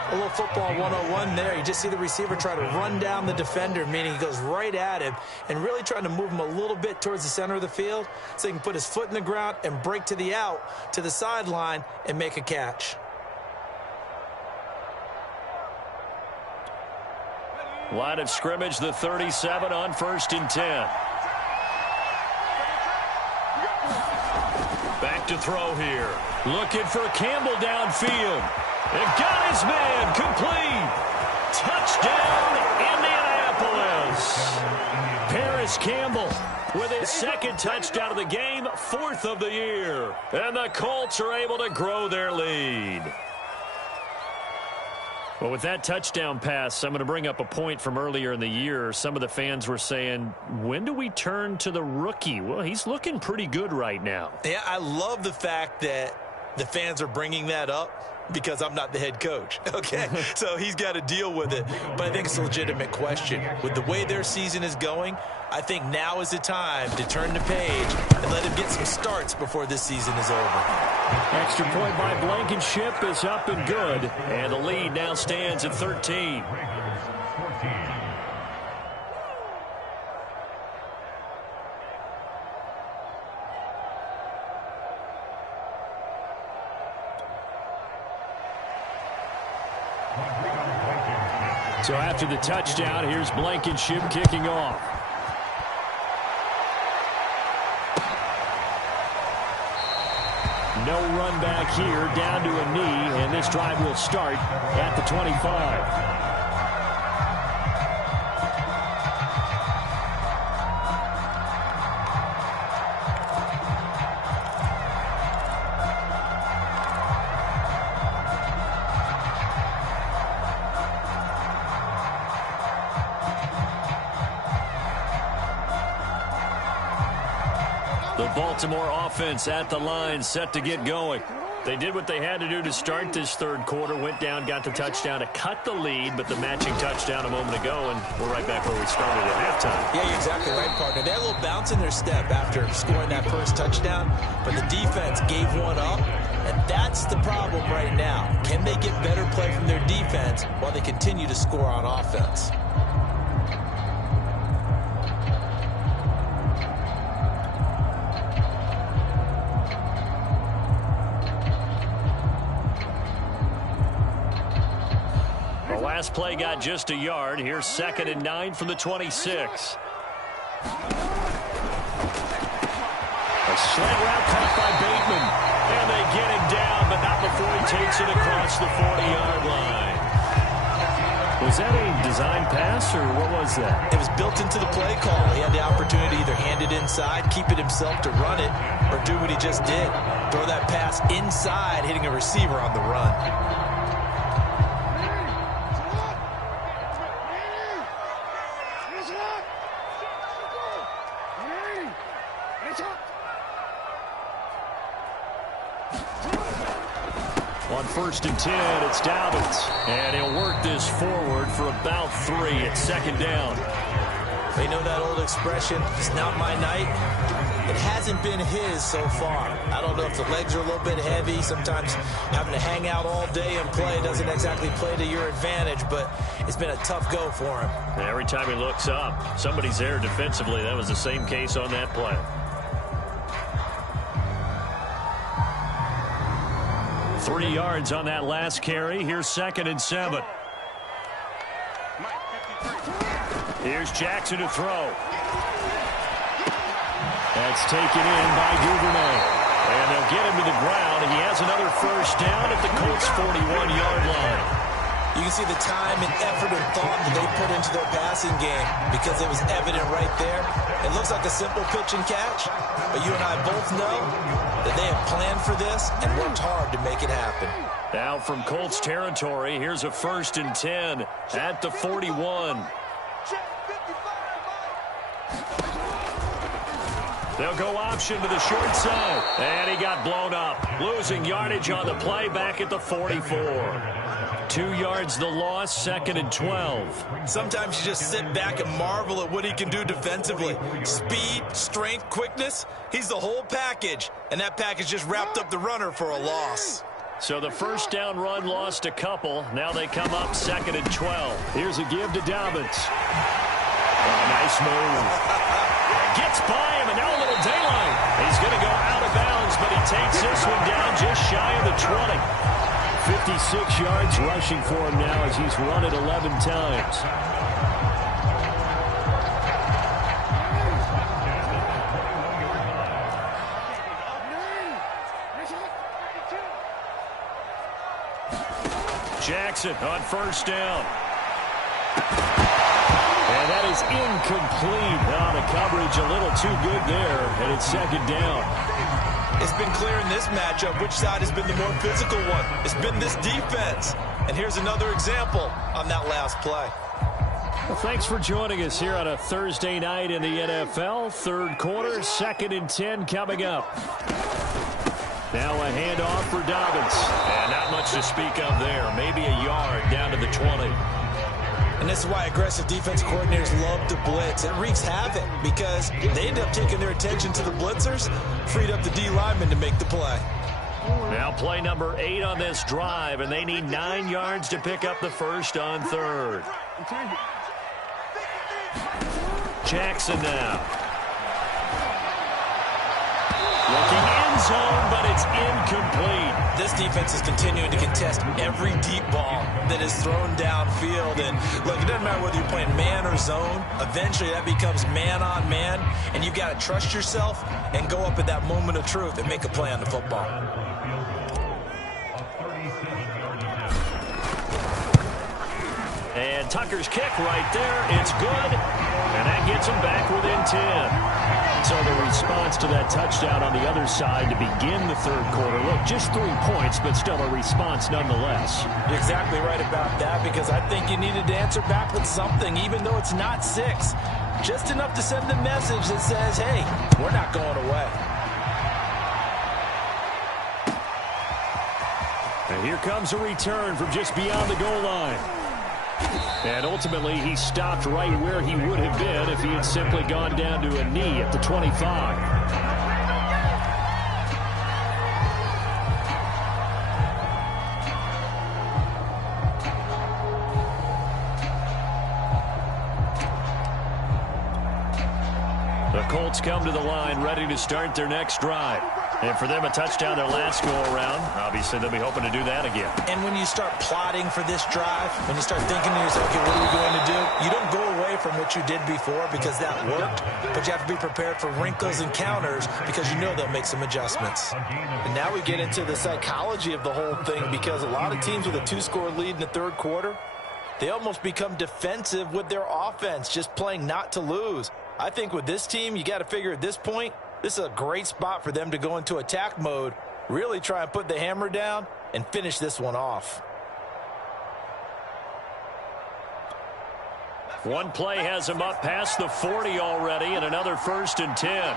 A little football 101 there. You just see the receiver try to run down the defender, meaning he goes right at him and really trying to move him a little bit towards the center of the field so he can put his foot in the ground and break to the out, to the sideline, and make a catch. Line of scrimmage, the 37 on 1st and 10. Back to throw here. Looking for Campbell downfield. And got his man complete. Touchdown, Indianapolis. Paris Campbell with his second touchdown of the game, fourth of the year. And the Colts are able to grow their lead. Well, with that touchdown pass, I'm going to bring up a point from earlier in the year. Some of the fans were saying, when do we turn to the rookie? Well, he's looking pretty good right now. Yeah, I love the fact that the fans are bringing that up because I'm not the head coach, okay? So he's got to deal with it. But I think it's a legitimate question. With the way their season is going, I think now is the time to turn the page and let him get some starts before this season is over. Extra point by Blankenship is up and good. And the lead now stands at 13. So after the touchdown, here's Blankenship kicking off. No run back here, down to a knee, and this drive will start at the 25. The Baltimore offense at the line, set to get going. They did what they had to do to start this third quarter, went down, got the touchdown to cut the lead, but the matching touchdown a moment ago, and we're right back where we started at halftime. Yeah, you're exactly right, partner. They had a little bounce in their step after scoring that first touchdown, but the defense gave one up, and that's the problem right now. Can they get better play from their defense while they continue to score on offense? Last play got just a yard. Here's 2nd and 9 from the 26. A slant route caught by Bateman. And they get him down, but not before he takes it across the 40-yard line. Was that a design pass, or what was that? It was built into the play call. He had the opportunity to either hand it inside, keep it himself to run it, or do what he just did. Throw that pass inside, hitting a receiver on the run. On 1st and 10, it's Dobbins. And he'll work this forward for about 3 at 2nd down. They know that old expression, it's not my night. It hasn't been his so far. I don't know if the legs are a little bit heavy. Sometimes having to hang out all day and play doesn't exactly play to your advantage, but it's been a tough go for him. And every time he looks up, somebody's there defensively. That was the same case on that play. 3 yards on that last carry. Here's 2nd and 7. Here's Jackson to throw. That's taken in by Duvernay. And they'll get him to the ground. And he has another first down at the Colts' 41-yard line. You can see the time and effort and thought that they put into their passing game because it was evident right there. It looks like a simple pitch and catch, but you and I both know that they have planned for this and worked hard to make it happen. Now from Colts territory, here's a 1st and 10 at the 41. They'll go option to the short side. And he got blown up. Losing yardage on the play back at the 44. 2 yards the loss, 2nd and 12. Sometimes you just sit back and marvel at what he can do defensively. Speed, strength, quickness. He's the whole package. And that package just wrapped up the runner for a loss. So the first down run lost a couple. Now they come up 2nd and 12. Here's a give to Dobbins. Oh, nice move. Gets by him, and now a little daylight. He's going to go out of bounds, but he takes this one down just shy of the 20. 56 yards rushing for him now as he's run it 11 times. Jackson on 1st down. And And that is incomplete. Oh, the coverage a little too good there, and it's second down. It's been clear in this matchup which side has been the more physical one. It's been this defense. And here's another example on that last play. Well, thanks for joining us here on a Thursday night in the NFL. Third quarter, 2nd and 10 coming up. Now a handoff for Dobbins. And not much to speak of there. Maybe a yard down to the 20. And this is why aggressive defense coordinators love to blitz. It wreaks havoc because they end up taking their attention to the blitzers, freed up the D lineman to make the play. Now play number 8 on this drive, and they need 9 yards to pick up the first on third. Jackson now. Looking end zone, but it's incomplete. This defense is continuing to contest every deep ball that is thrown downfield. And look, it doesn't matter whether you're playing man or zone. Eventually that becomes man on man, and you've got to trust yourself and go up at that moment of truth and make a play on the football. And Tucker's kick right there. It's good. And that gets them back within 10. So the response to that touchdown on the other side to begin the third quarter. Look, just 3 points, but still a response nonetheless. You're exactly right about that, because I think you needed to answer back with something, even though it's not 6. Just enough to send a message that says, hey, we're not going away. And here comes a return from just beyond the goal line. And ultimately, he stopped right where he would have been if he had simply gone down to a knee at the 25. The Colts come to the line ready to start their next drive. And for them, a touchdown their last go-around. Obviously, they'll be hoping to do that again. And when you start plotting for this drive, when you start thinking to yourself, okay, what are we going to do? You don't go away from what you did before because that worked, but you have to be prepared for wrinkles and counters because you know they'll make some adjustments. And now we get into the psychology of the whole thing, because a lot of teams with a 2-score lead in the third quarter, they almost become defensive with their offense, just playing not to lose. I think with this team, you got to figure at this point, this is a great spot for them to go into attack mode, really try and put the hammer down and finish this one off. One play has him up past the 40 already, and another 1st and 10.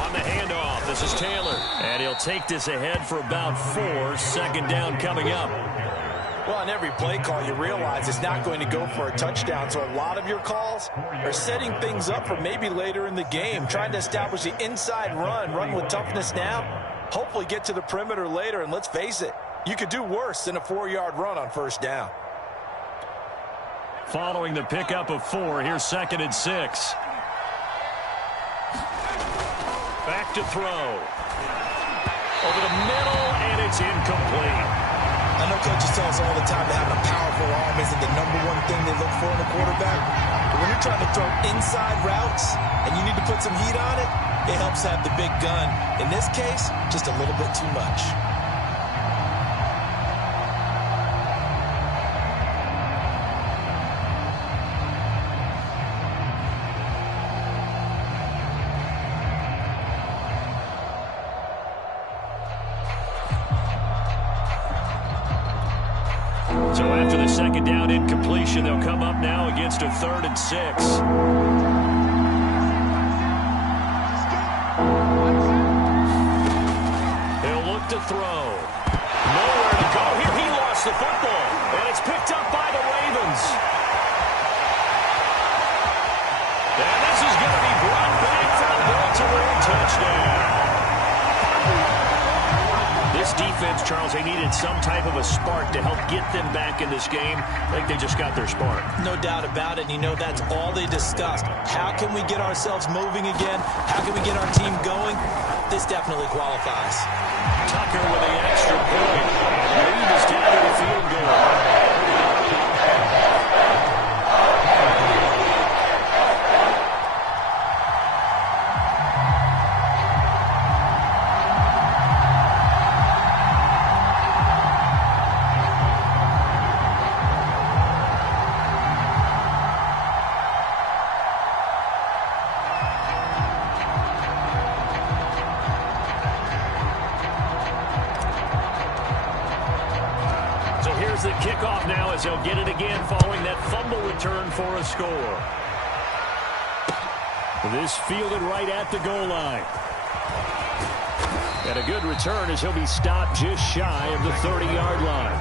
On the handoff, this is Taylor. And he'll take this ahead for about 4. 2nd down coming up. Well, on every play call, you realize it's not going to go for a touchdown. So a lot of your calls are setting things up for maybe later in the game, trying to establish the inside run with toughness now, hopefully get to the perimeter later. And let's face it, you could do worse than a 4-yard run on 1st down. Following the pickup of 4, here's 2nd and 6. Back to throw. Over the middle, and it's incomplete. I know coaches tell us all the time that having a powerful arm isn't the #1 thing they look for in a quarterback. But when you're trying to throw inside routes and you need to put some heat on it, it helps have the big gun. In this case, just a little bit too much. So after the 2nd down incompletion, they'll come up now against a 3rd and 6. He'll look to throw. Nowhere to go here. He lost the football, and it's picked up by the Ravens. And this is going to be brought back for a Baltimore touchdown. This defense, Charles, they needed some type of a spark to help get them back in this game. I think they just got their spark. No doubt about it. And you know that's all they discussed. How can we get ourselves moving again? How can we get our team going? This definitely qualifies. Tucker with the extra point. Lead is down to the field goal. Kickoff now as they'll get it again following that fumble return for a score. This fielded right at the goal line. And a good return as he'll be stopped just shy of the 30-yard line.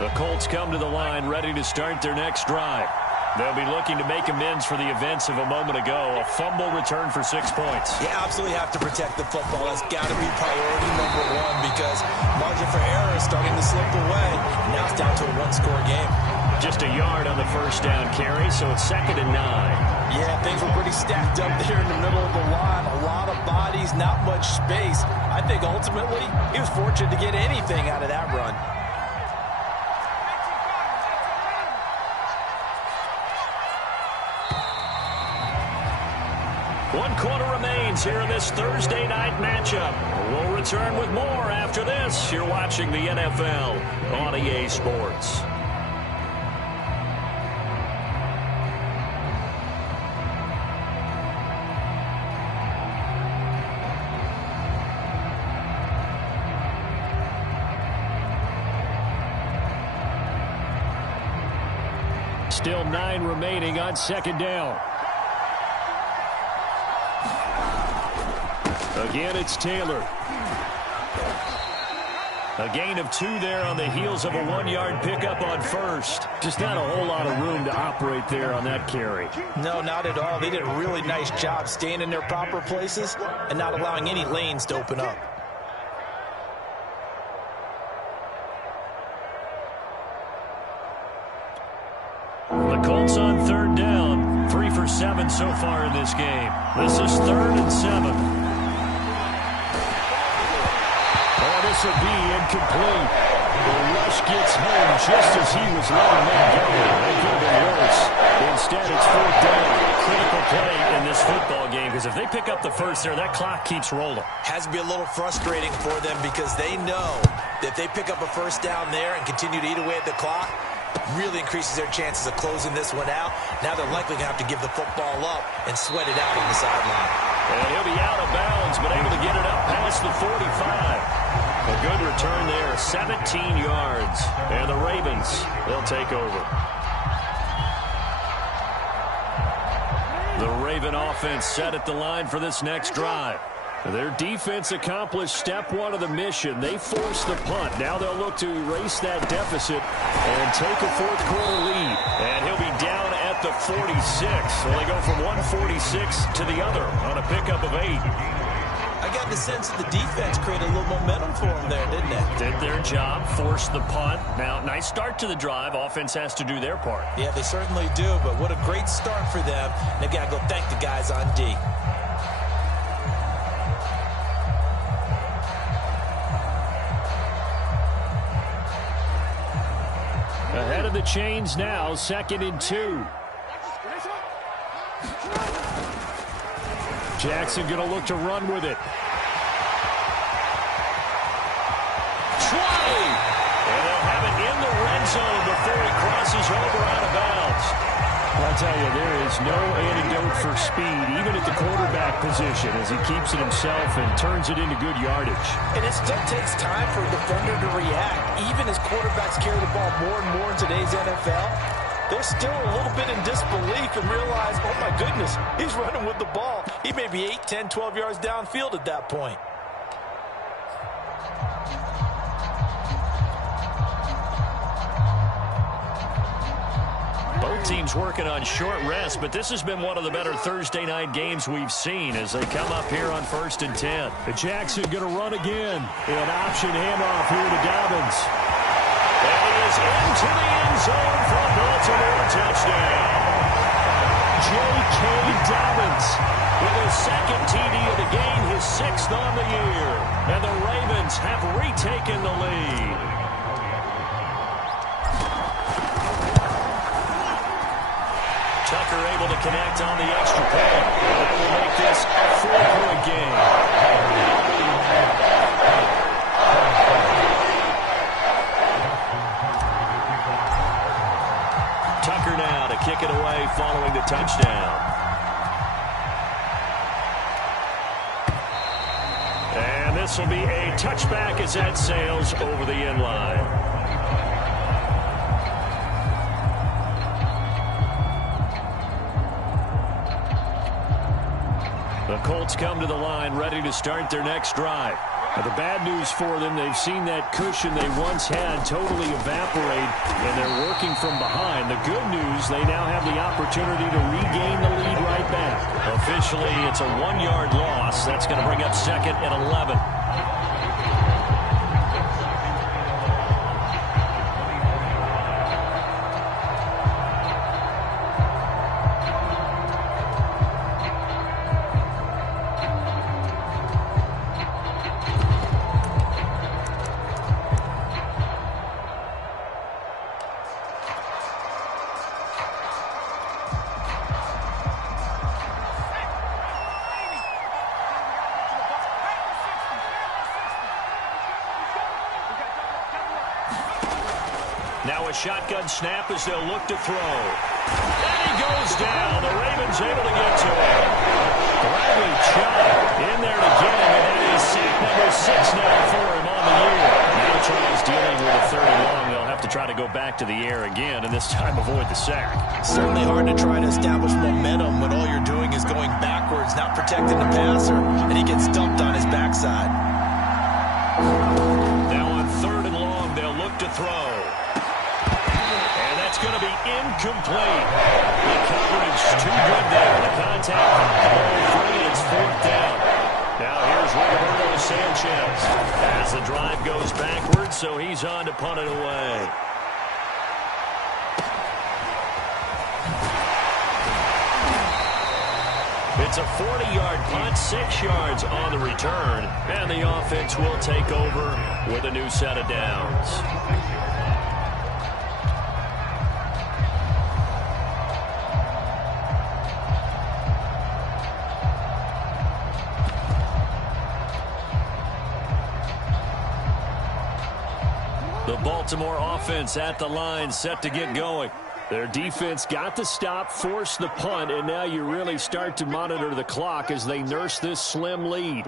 The Colts come to the line ready to start their next drive. They'll be looking to make amends for the events of a moment ago. A fumble return for 6 points. You absolutely have to protect the football. That's got to be priority number one because margin for error is starting to slip away. Now it's down to a one-score game. Just a yard on the first down carry, so it's 2nd and 9. Yeah, things were pretty stacked up there in the middle of the line. A lot of bodies, not much space. I think ultimately he was fortunate to get anything out of that run. One quarter remains here in this Thursday night matchup. We'll return with more after this. You're watching the NFL on EA Sports. Still 9 remaining on 2nd down. Again, it's Taylor. A gain of 2 there on the heels of a 1-yard pickup on first. Just not a whole lot of room to operate there on that carry. No, not at all. They did a really nice job staying in their proper places and not allowing any lanes to open up. The Colts on 3rd down. 3 for 7 so far in this game. This is 3rd and 7. This will be incomplete. The rush gets home just as he was letting that go. That could have been worse. Instead, it's 4th down. Critical play in this football game because if they pick up the first there, that clock keeps rolling. Has to be a little frustrating for them because they know that if they pick up a first down there and continue to eat away at the clock, really increases their chances of closing this one out. Now they're likely going to have to give the football up and sweat it out on the sideline. And he'll be out of bounds, but able to get it up past the 45. A good return there, 17 yards. And the Ravens, they'll take over. The Raven offense set at the line for this next drive. Their defense accomplished step 1 of the mission. They forced the punt. Now they'll look to erase that deficit and take a 4th quarter lead. And he'll be down at the 46. So they go from 146 to the other on a pickup of 8. I got the sense that the defense created a little momentum for them there, didn't it? Did their job, forced the punt. Now, nice start to the drive. Offense has to do their part. Yeah, they certainly do, but what a great start for them. They've got to go thank the guys on D. Ahead of the chains now, 2nd and 2. Jackson going to look to run with it. Try! And they'll have it in the red zone before he crosses over out of bounds. I'll tell you, there is no antidote for speed, even at the quarterback position, as he keeps it himself and turns it into good yardage. And it still takes time for a defender to react. Even as quarterbacks carry the ball more and more in today's NFL, they're still a little bit in disbelief and realize, oh my goodness, he's running with the ball. He may be 8, 10, 12 yards downfield at that point. Both teams working on short rest, but this has been one of the better Thursday night games we've seen as they come up here on 1st and 10. Jackson going to run again. An option handoff here to Dobbins. And he is into the end zone for a Baltimore touchdown. J.K. Dobbins with his 2nd TD of the game, his 6th on the year. And the Ravens have retaken the lead. Tucker able to connect on the extra point. That will make this a 4-point game. this will be a touchback as that sails over the end line. The Colts come to the line ready to start their next drive. Now, the bad news for them, they've seen that cushion they once had totally evaporate, and they're working from behind. The good news, they now have the opportunity to regain the lead right back. Officially, it's a 1-yard loss. That's going to bring up second and 11. Now a shotgun snap as they'll look to throw. And he goes down. The Ravens able to get to him. Bradley Chubb in there to get him, and that is sack number 6 now for him on the year. Now Charles dealing with a 3rd and long. They'll have to try to go back to the air again, and this time avoid the sack. Certainly hard to try to establish momentum when all you're doing is going backwards, not protecting the passer, and he gets dumped on his backside. Now on 3rd and long, they'll look to throw. Going to be incomplete. The coverage too good there. The contact ball 3, and it's 4th down. Now here's Roberto Sanchez as the drive goes backwards, so he's on to punt it away. It's a 40-yard punt, 6 yards on the return, and the offense will take over with a new set of downs. The Baltimore offense at the line, set to get going. Their defense got the stop, forced the punt, and now you really start to monitor the clock as they nurse this slim lead.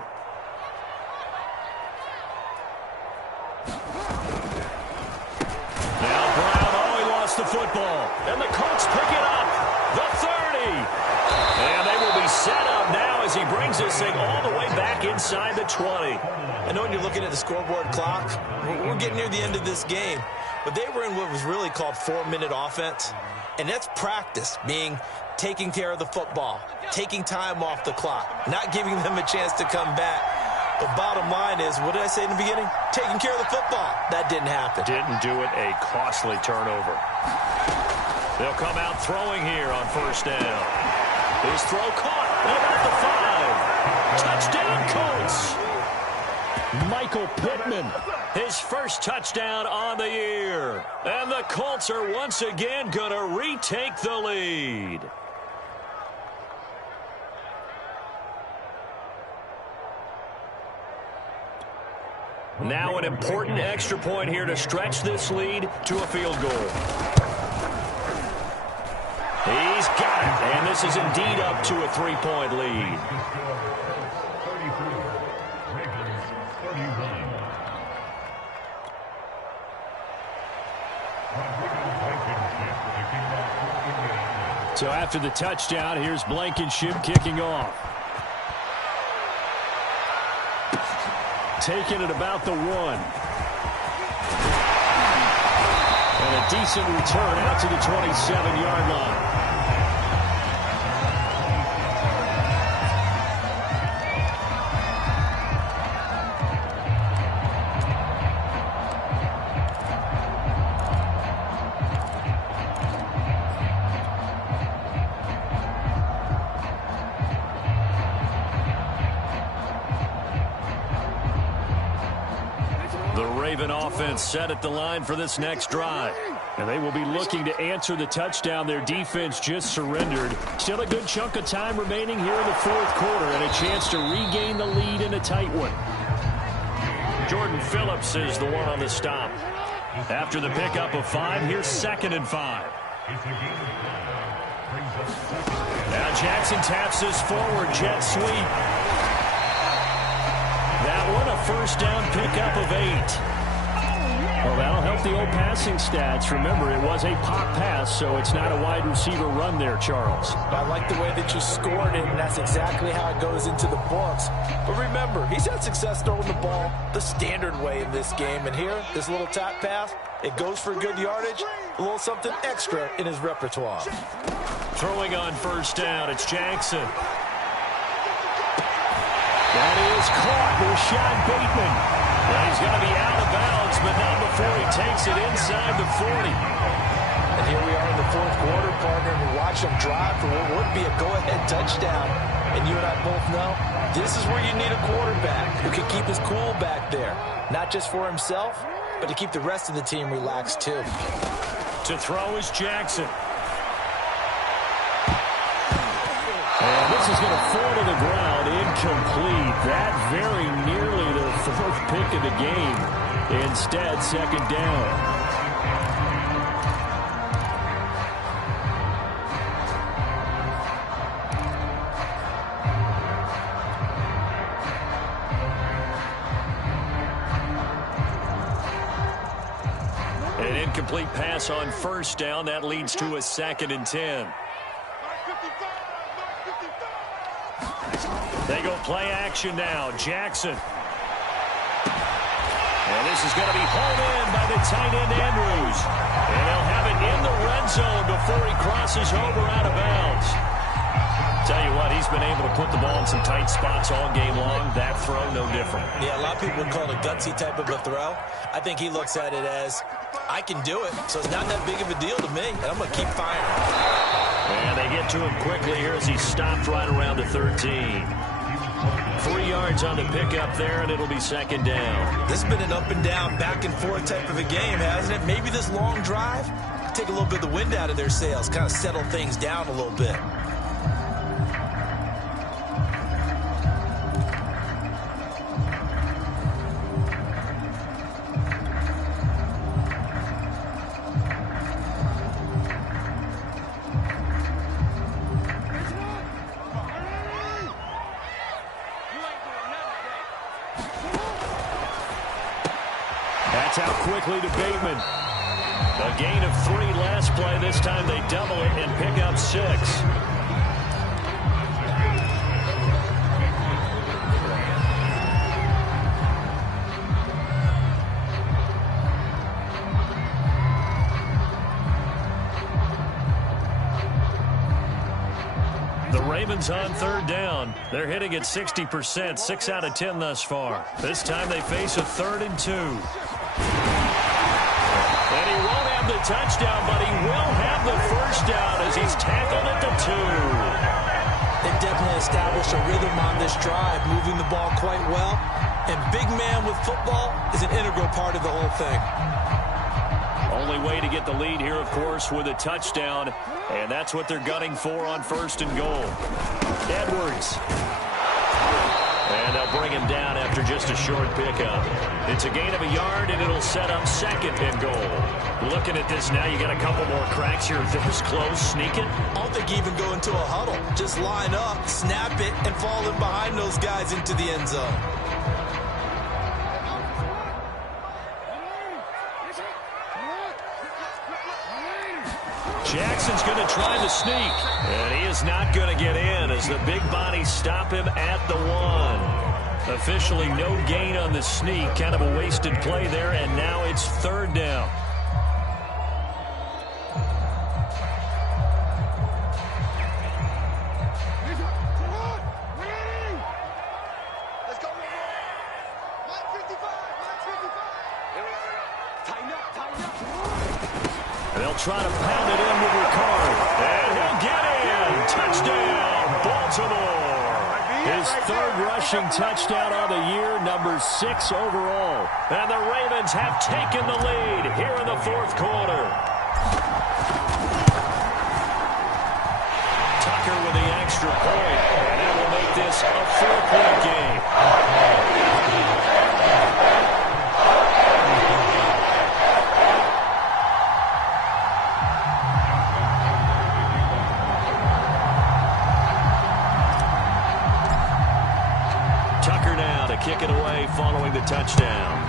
Now Brown, oh, he lost the football. And the Colts pick it up. The 30. And they will be set up now as he brings this thing all the way back inside the 20. I know when you're looking at the scoreboard clock, we're getting near the end of this game. But they were in what was really called 4-minute offense. And that's practice, meaning taking care of the football, taking time off the clock, not giving them a chance to come back. But bottom line is, what did I say in the beginning? Taking care of the football. That didn't happen. Didn't do it, a costly turnover. They'll come out throwing here on 1st down. His throw caught at the 5. Touchdown, Colts. Michael Pittman, his first touchdown on the year. And the Colts are once again going to retake the lead. Now an important extra point here to stretch this lead to a field goal. He's got it, and this is indeed up to a 3-point lead. So after the touchdown, here's Blankenship kicking off. Taking it about the 1. And a decent return out to the 27-yard line. Offense set at the line for this next drive. And they will be looking to answer the touchdown their defense just surrendered. Still a good chunk of time remaining here in the 4th quarter and a chance to regain the lead in a tight one. Jordan Phillips is the one on the stop. After the pickup of 5, here's 2nd and 5. Now Jackson taps this forward jet sweep. That one a first down pickup of 8. Well, that'll help the old passing stats. Remember, it was a pop pass, so it's not a wide receiver run there, Charles. I like the way that you scored it, and that's exactly how it goes into the books. But remember, he's had success throwing the ball the standard way in this game. And here, this little tap pass, it goes for good yardage, a little something extra in his repertoire. Throwing on first down, it's Jackson. That is caught with Sean Bateman. Well, he's going to be out of bounds, but not before he takes it inside the 40. And here we are in the fourth quarter, partner, and we watch him drive for what would be a go-ahead touchdown. And you and I both know this is where you need a quarterback who can keep his cool back there. Not just for himself, but to keep the rest of the team relaxed, too. To throw is Jackson. And this is going to fall to the ground, incomplete. That very nearly their fourth pick of the game. Instead, second down. An incomplete pass on first down. That leads to a 2nd and 10. They go play action now. Jackson. And this is going to be hauled in by the tight end Andrews. And they'll have it in the red zone before he crosses over out of bounds. Tell you what, he's been able to put the ball in some tight spots all game long. That throw, no different. Yeah, a lot of people would call it a gutsy type of a throw. I think he looks at it as, I can do it, so it's not that big of a deal to me, and I'm going to keep firing. And they get to him quickly here as he stopped right around the 13. 3 yards on the pickup there, and it'll be second down. This has been an up and down, back and forth type of a game, hasn't it? Maybe this long drive, take a little bit of the wind out of their sails, kind of settle things down a little bit. That's out quickly to Bateman. A gain of 3 last play. This time they double it and pick up 6. The Ravens on third down. They're hitting at 60%, 6 out of 10 thus far. This time they face a 3rd and 2. And he won't have the touchdown, but he will have the first down as he's tackled at the 2. They've definitely established a rhythm on this drive, moving the ball quite well. And big man with football is an integral part of the whole thing. Only way to get the lead here, of course, with a touchdown. And that's what they're gunning for on 1st and goal. Edwards. And they'll bring him down after just a short pickup. It's a gain of a yard, and it'll set up 2nd and goal. Looking at this now, you got a couple more cracks here. This close, sneaking. I don't think you even go into a huddle. Just line up, snap it, and fall in behind those guys into the end zone. Jackson's going to try the sneak. And he is not going to get in as the big bodies stop him at the 1. Officially no gain on the sneak. Kind of a wasted play there, and now it's 3rd down. Let's go. Line 55. Here we go. Tighten up. They'll try to pound it in with Ricard. And he'll get in. Touchdown, Baltimore. His 3rd rushing touchdown on the year, number 6 overall. And the Ravens have taken the lead here in the 4th quarter. Tucker with the extra point. And that will make this a 4-point game. kick it away following the touchdown.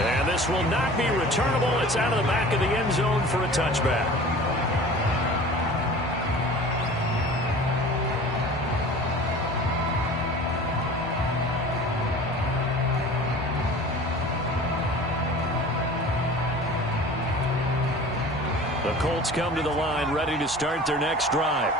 And this will not be returnable. It's out of the back of the end zone for a touchback. The Colts come to the line, ready to start their next drive.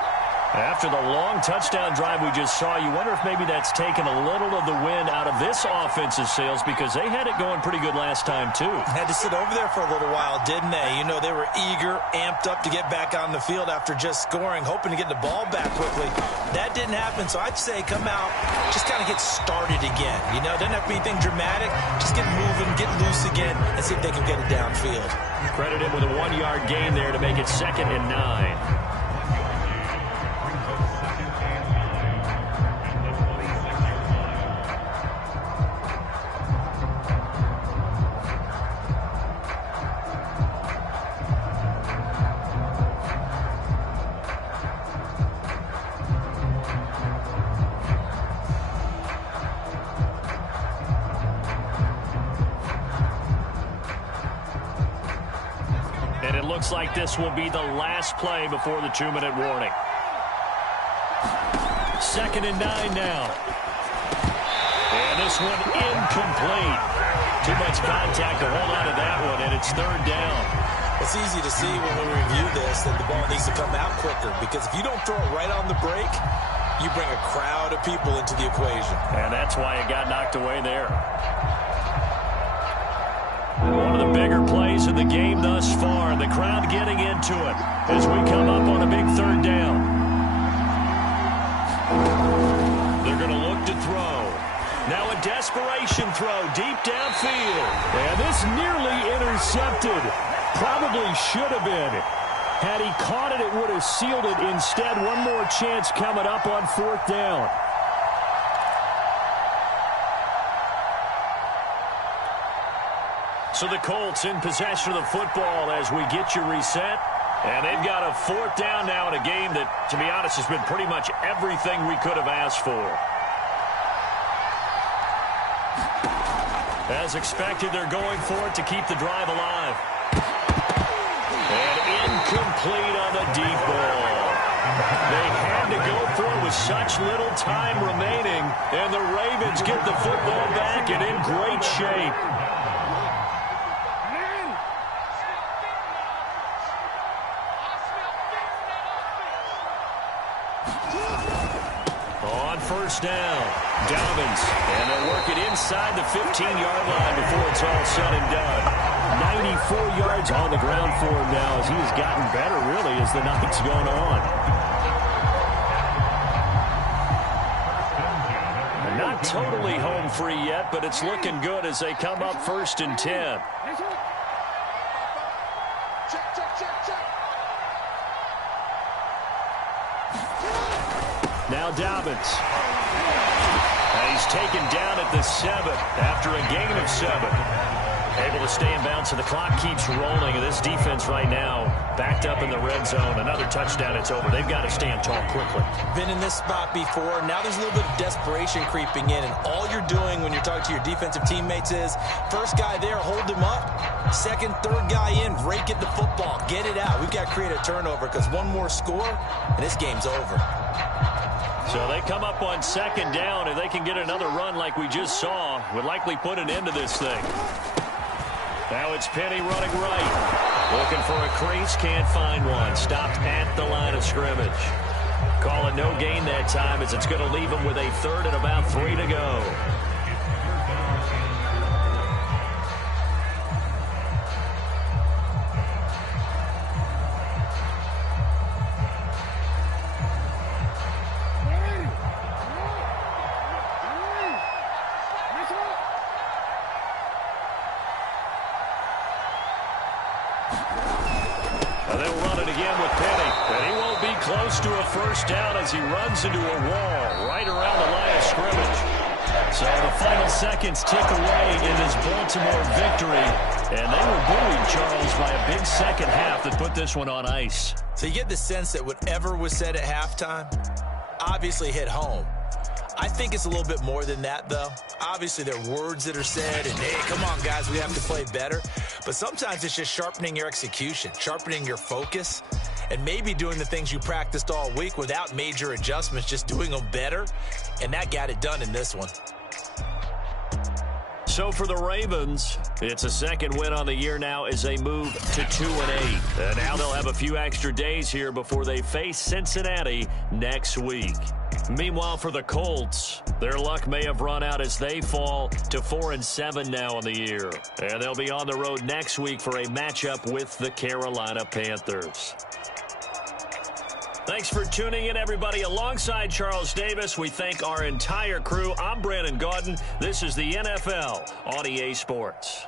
After the long touchdown drive we just saw, you wonder if maybe that's taken a little of the wind out of this offense's sails, because they had it going pretty good last time, too. Had to sit over there for a little while, didn't they? You know, they were eager, amped up to get back on the field after just scoring, hoping to get the ball back quickly. That didn't happen, so I'd say come out, just kind of get started again. You know, doesn't have to be anything dramatic. Just get moving, get loose again, and see if they can get it downfield. Credit him with a 1-yard gain there to make it 2nd and 9. And it looks like this will be the last play before the 2-minute warning. 2nd and 9 now. And this one incomplete. Too much contact to hold on to that one, and it's 3rd down. It's easy to see when we review this that the ball needs to come out quicker, because if you don't throw it right on the break, you bring a crowd of people into the equation. And that's why it got knocked away there. One of the bigger plays in the game thus far, and the crowd getting into it as we come up on a big 3rd down. They're going to look to throw. Now a desperation throw deep downfield. And this nearly intercepted. Probably should have been. Had he caught it, it would have sealed it. Instead, one more chance coming up on 4th down. So the Colts in possession of the football as we get you reset. And they've got a 4th down now in a game that, to be honest, has been pretty much everything we could have asked for. As expected, they're going for it to keep the drive alive. And incomplete on the deep ball. They had to go for it with such little time remaining. And the Ravens get the football back and in great shape. On 1st down, Dobbins, and they'll work it inside the 15-yard line before it's all said and done. 94 yards on the ground for him now as he has gotten better, really, as the night's gone on. And not totally home free yet, but it's looking good as they come up 1st and 10. Now Dobbins. And he's taken down at the 7 after a gain of 7. Able to stay in bounds, and the clock keeps rolling. And this defense right now backed up in the red zone. Another touchdown, it's over. They've got to stand tall quickly. Been in this spot before. Now there's a little bit of desperation creeping in. And all you're doing when you're talking to your defensive teammates is, first guy there, hold him up. 2nd, 3rd guy in, rake it the football. Get it out. We've got to create a turnover, because one more score, and this game's over. So they come up on 2nd down, and they can get another run like we just saw. Would likely put an end to this thing. Now it's Penny running right. Looking for a crease, can't find one. Stopped at the line of scrimmage. Call it no gain that time, as it's going to leave him with a 3rd and about 3 to go. They'll run it again with Penny, and he won't be close to a 1st down as he runs into a wall right around the line of scrimmage. So the final seconds tick away in this Baltimore victory, and they were buoyed, Charles, by a big 2nd half that put this one on ice. So you get the sense that whatever was said at halftime, obviously hit home. I think it's a little bit more than that, though. Obviously, there are words that are said, and, hey, come on, guys, we have to play better. But sometimes it's just sharpening your execution, sharpening your focus, and maybe doing the things you practiced all week without major adjustments, just doing them better. And that got it done in this one. So for the Ravens, it's a second win on the year now as they move to 2-8. And now they'll have a few extra days here before they face Cincinnati next week. Meanwhile, for the Colts, their luck may have run out as they fall to 4-7 now on the year. And they'll be on the road next week for a matchup with the Carolina Panthers. Thanks for tuning in, everybody. Alongside Charles Davis, we thank our entire crew. I'm Brandon Gaudin. This is the NFL on EA Sports.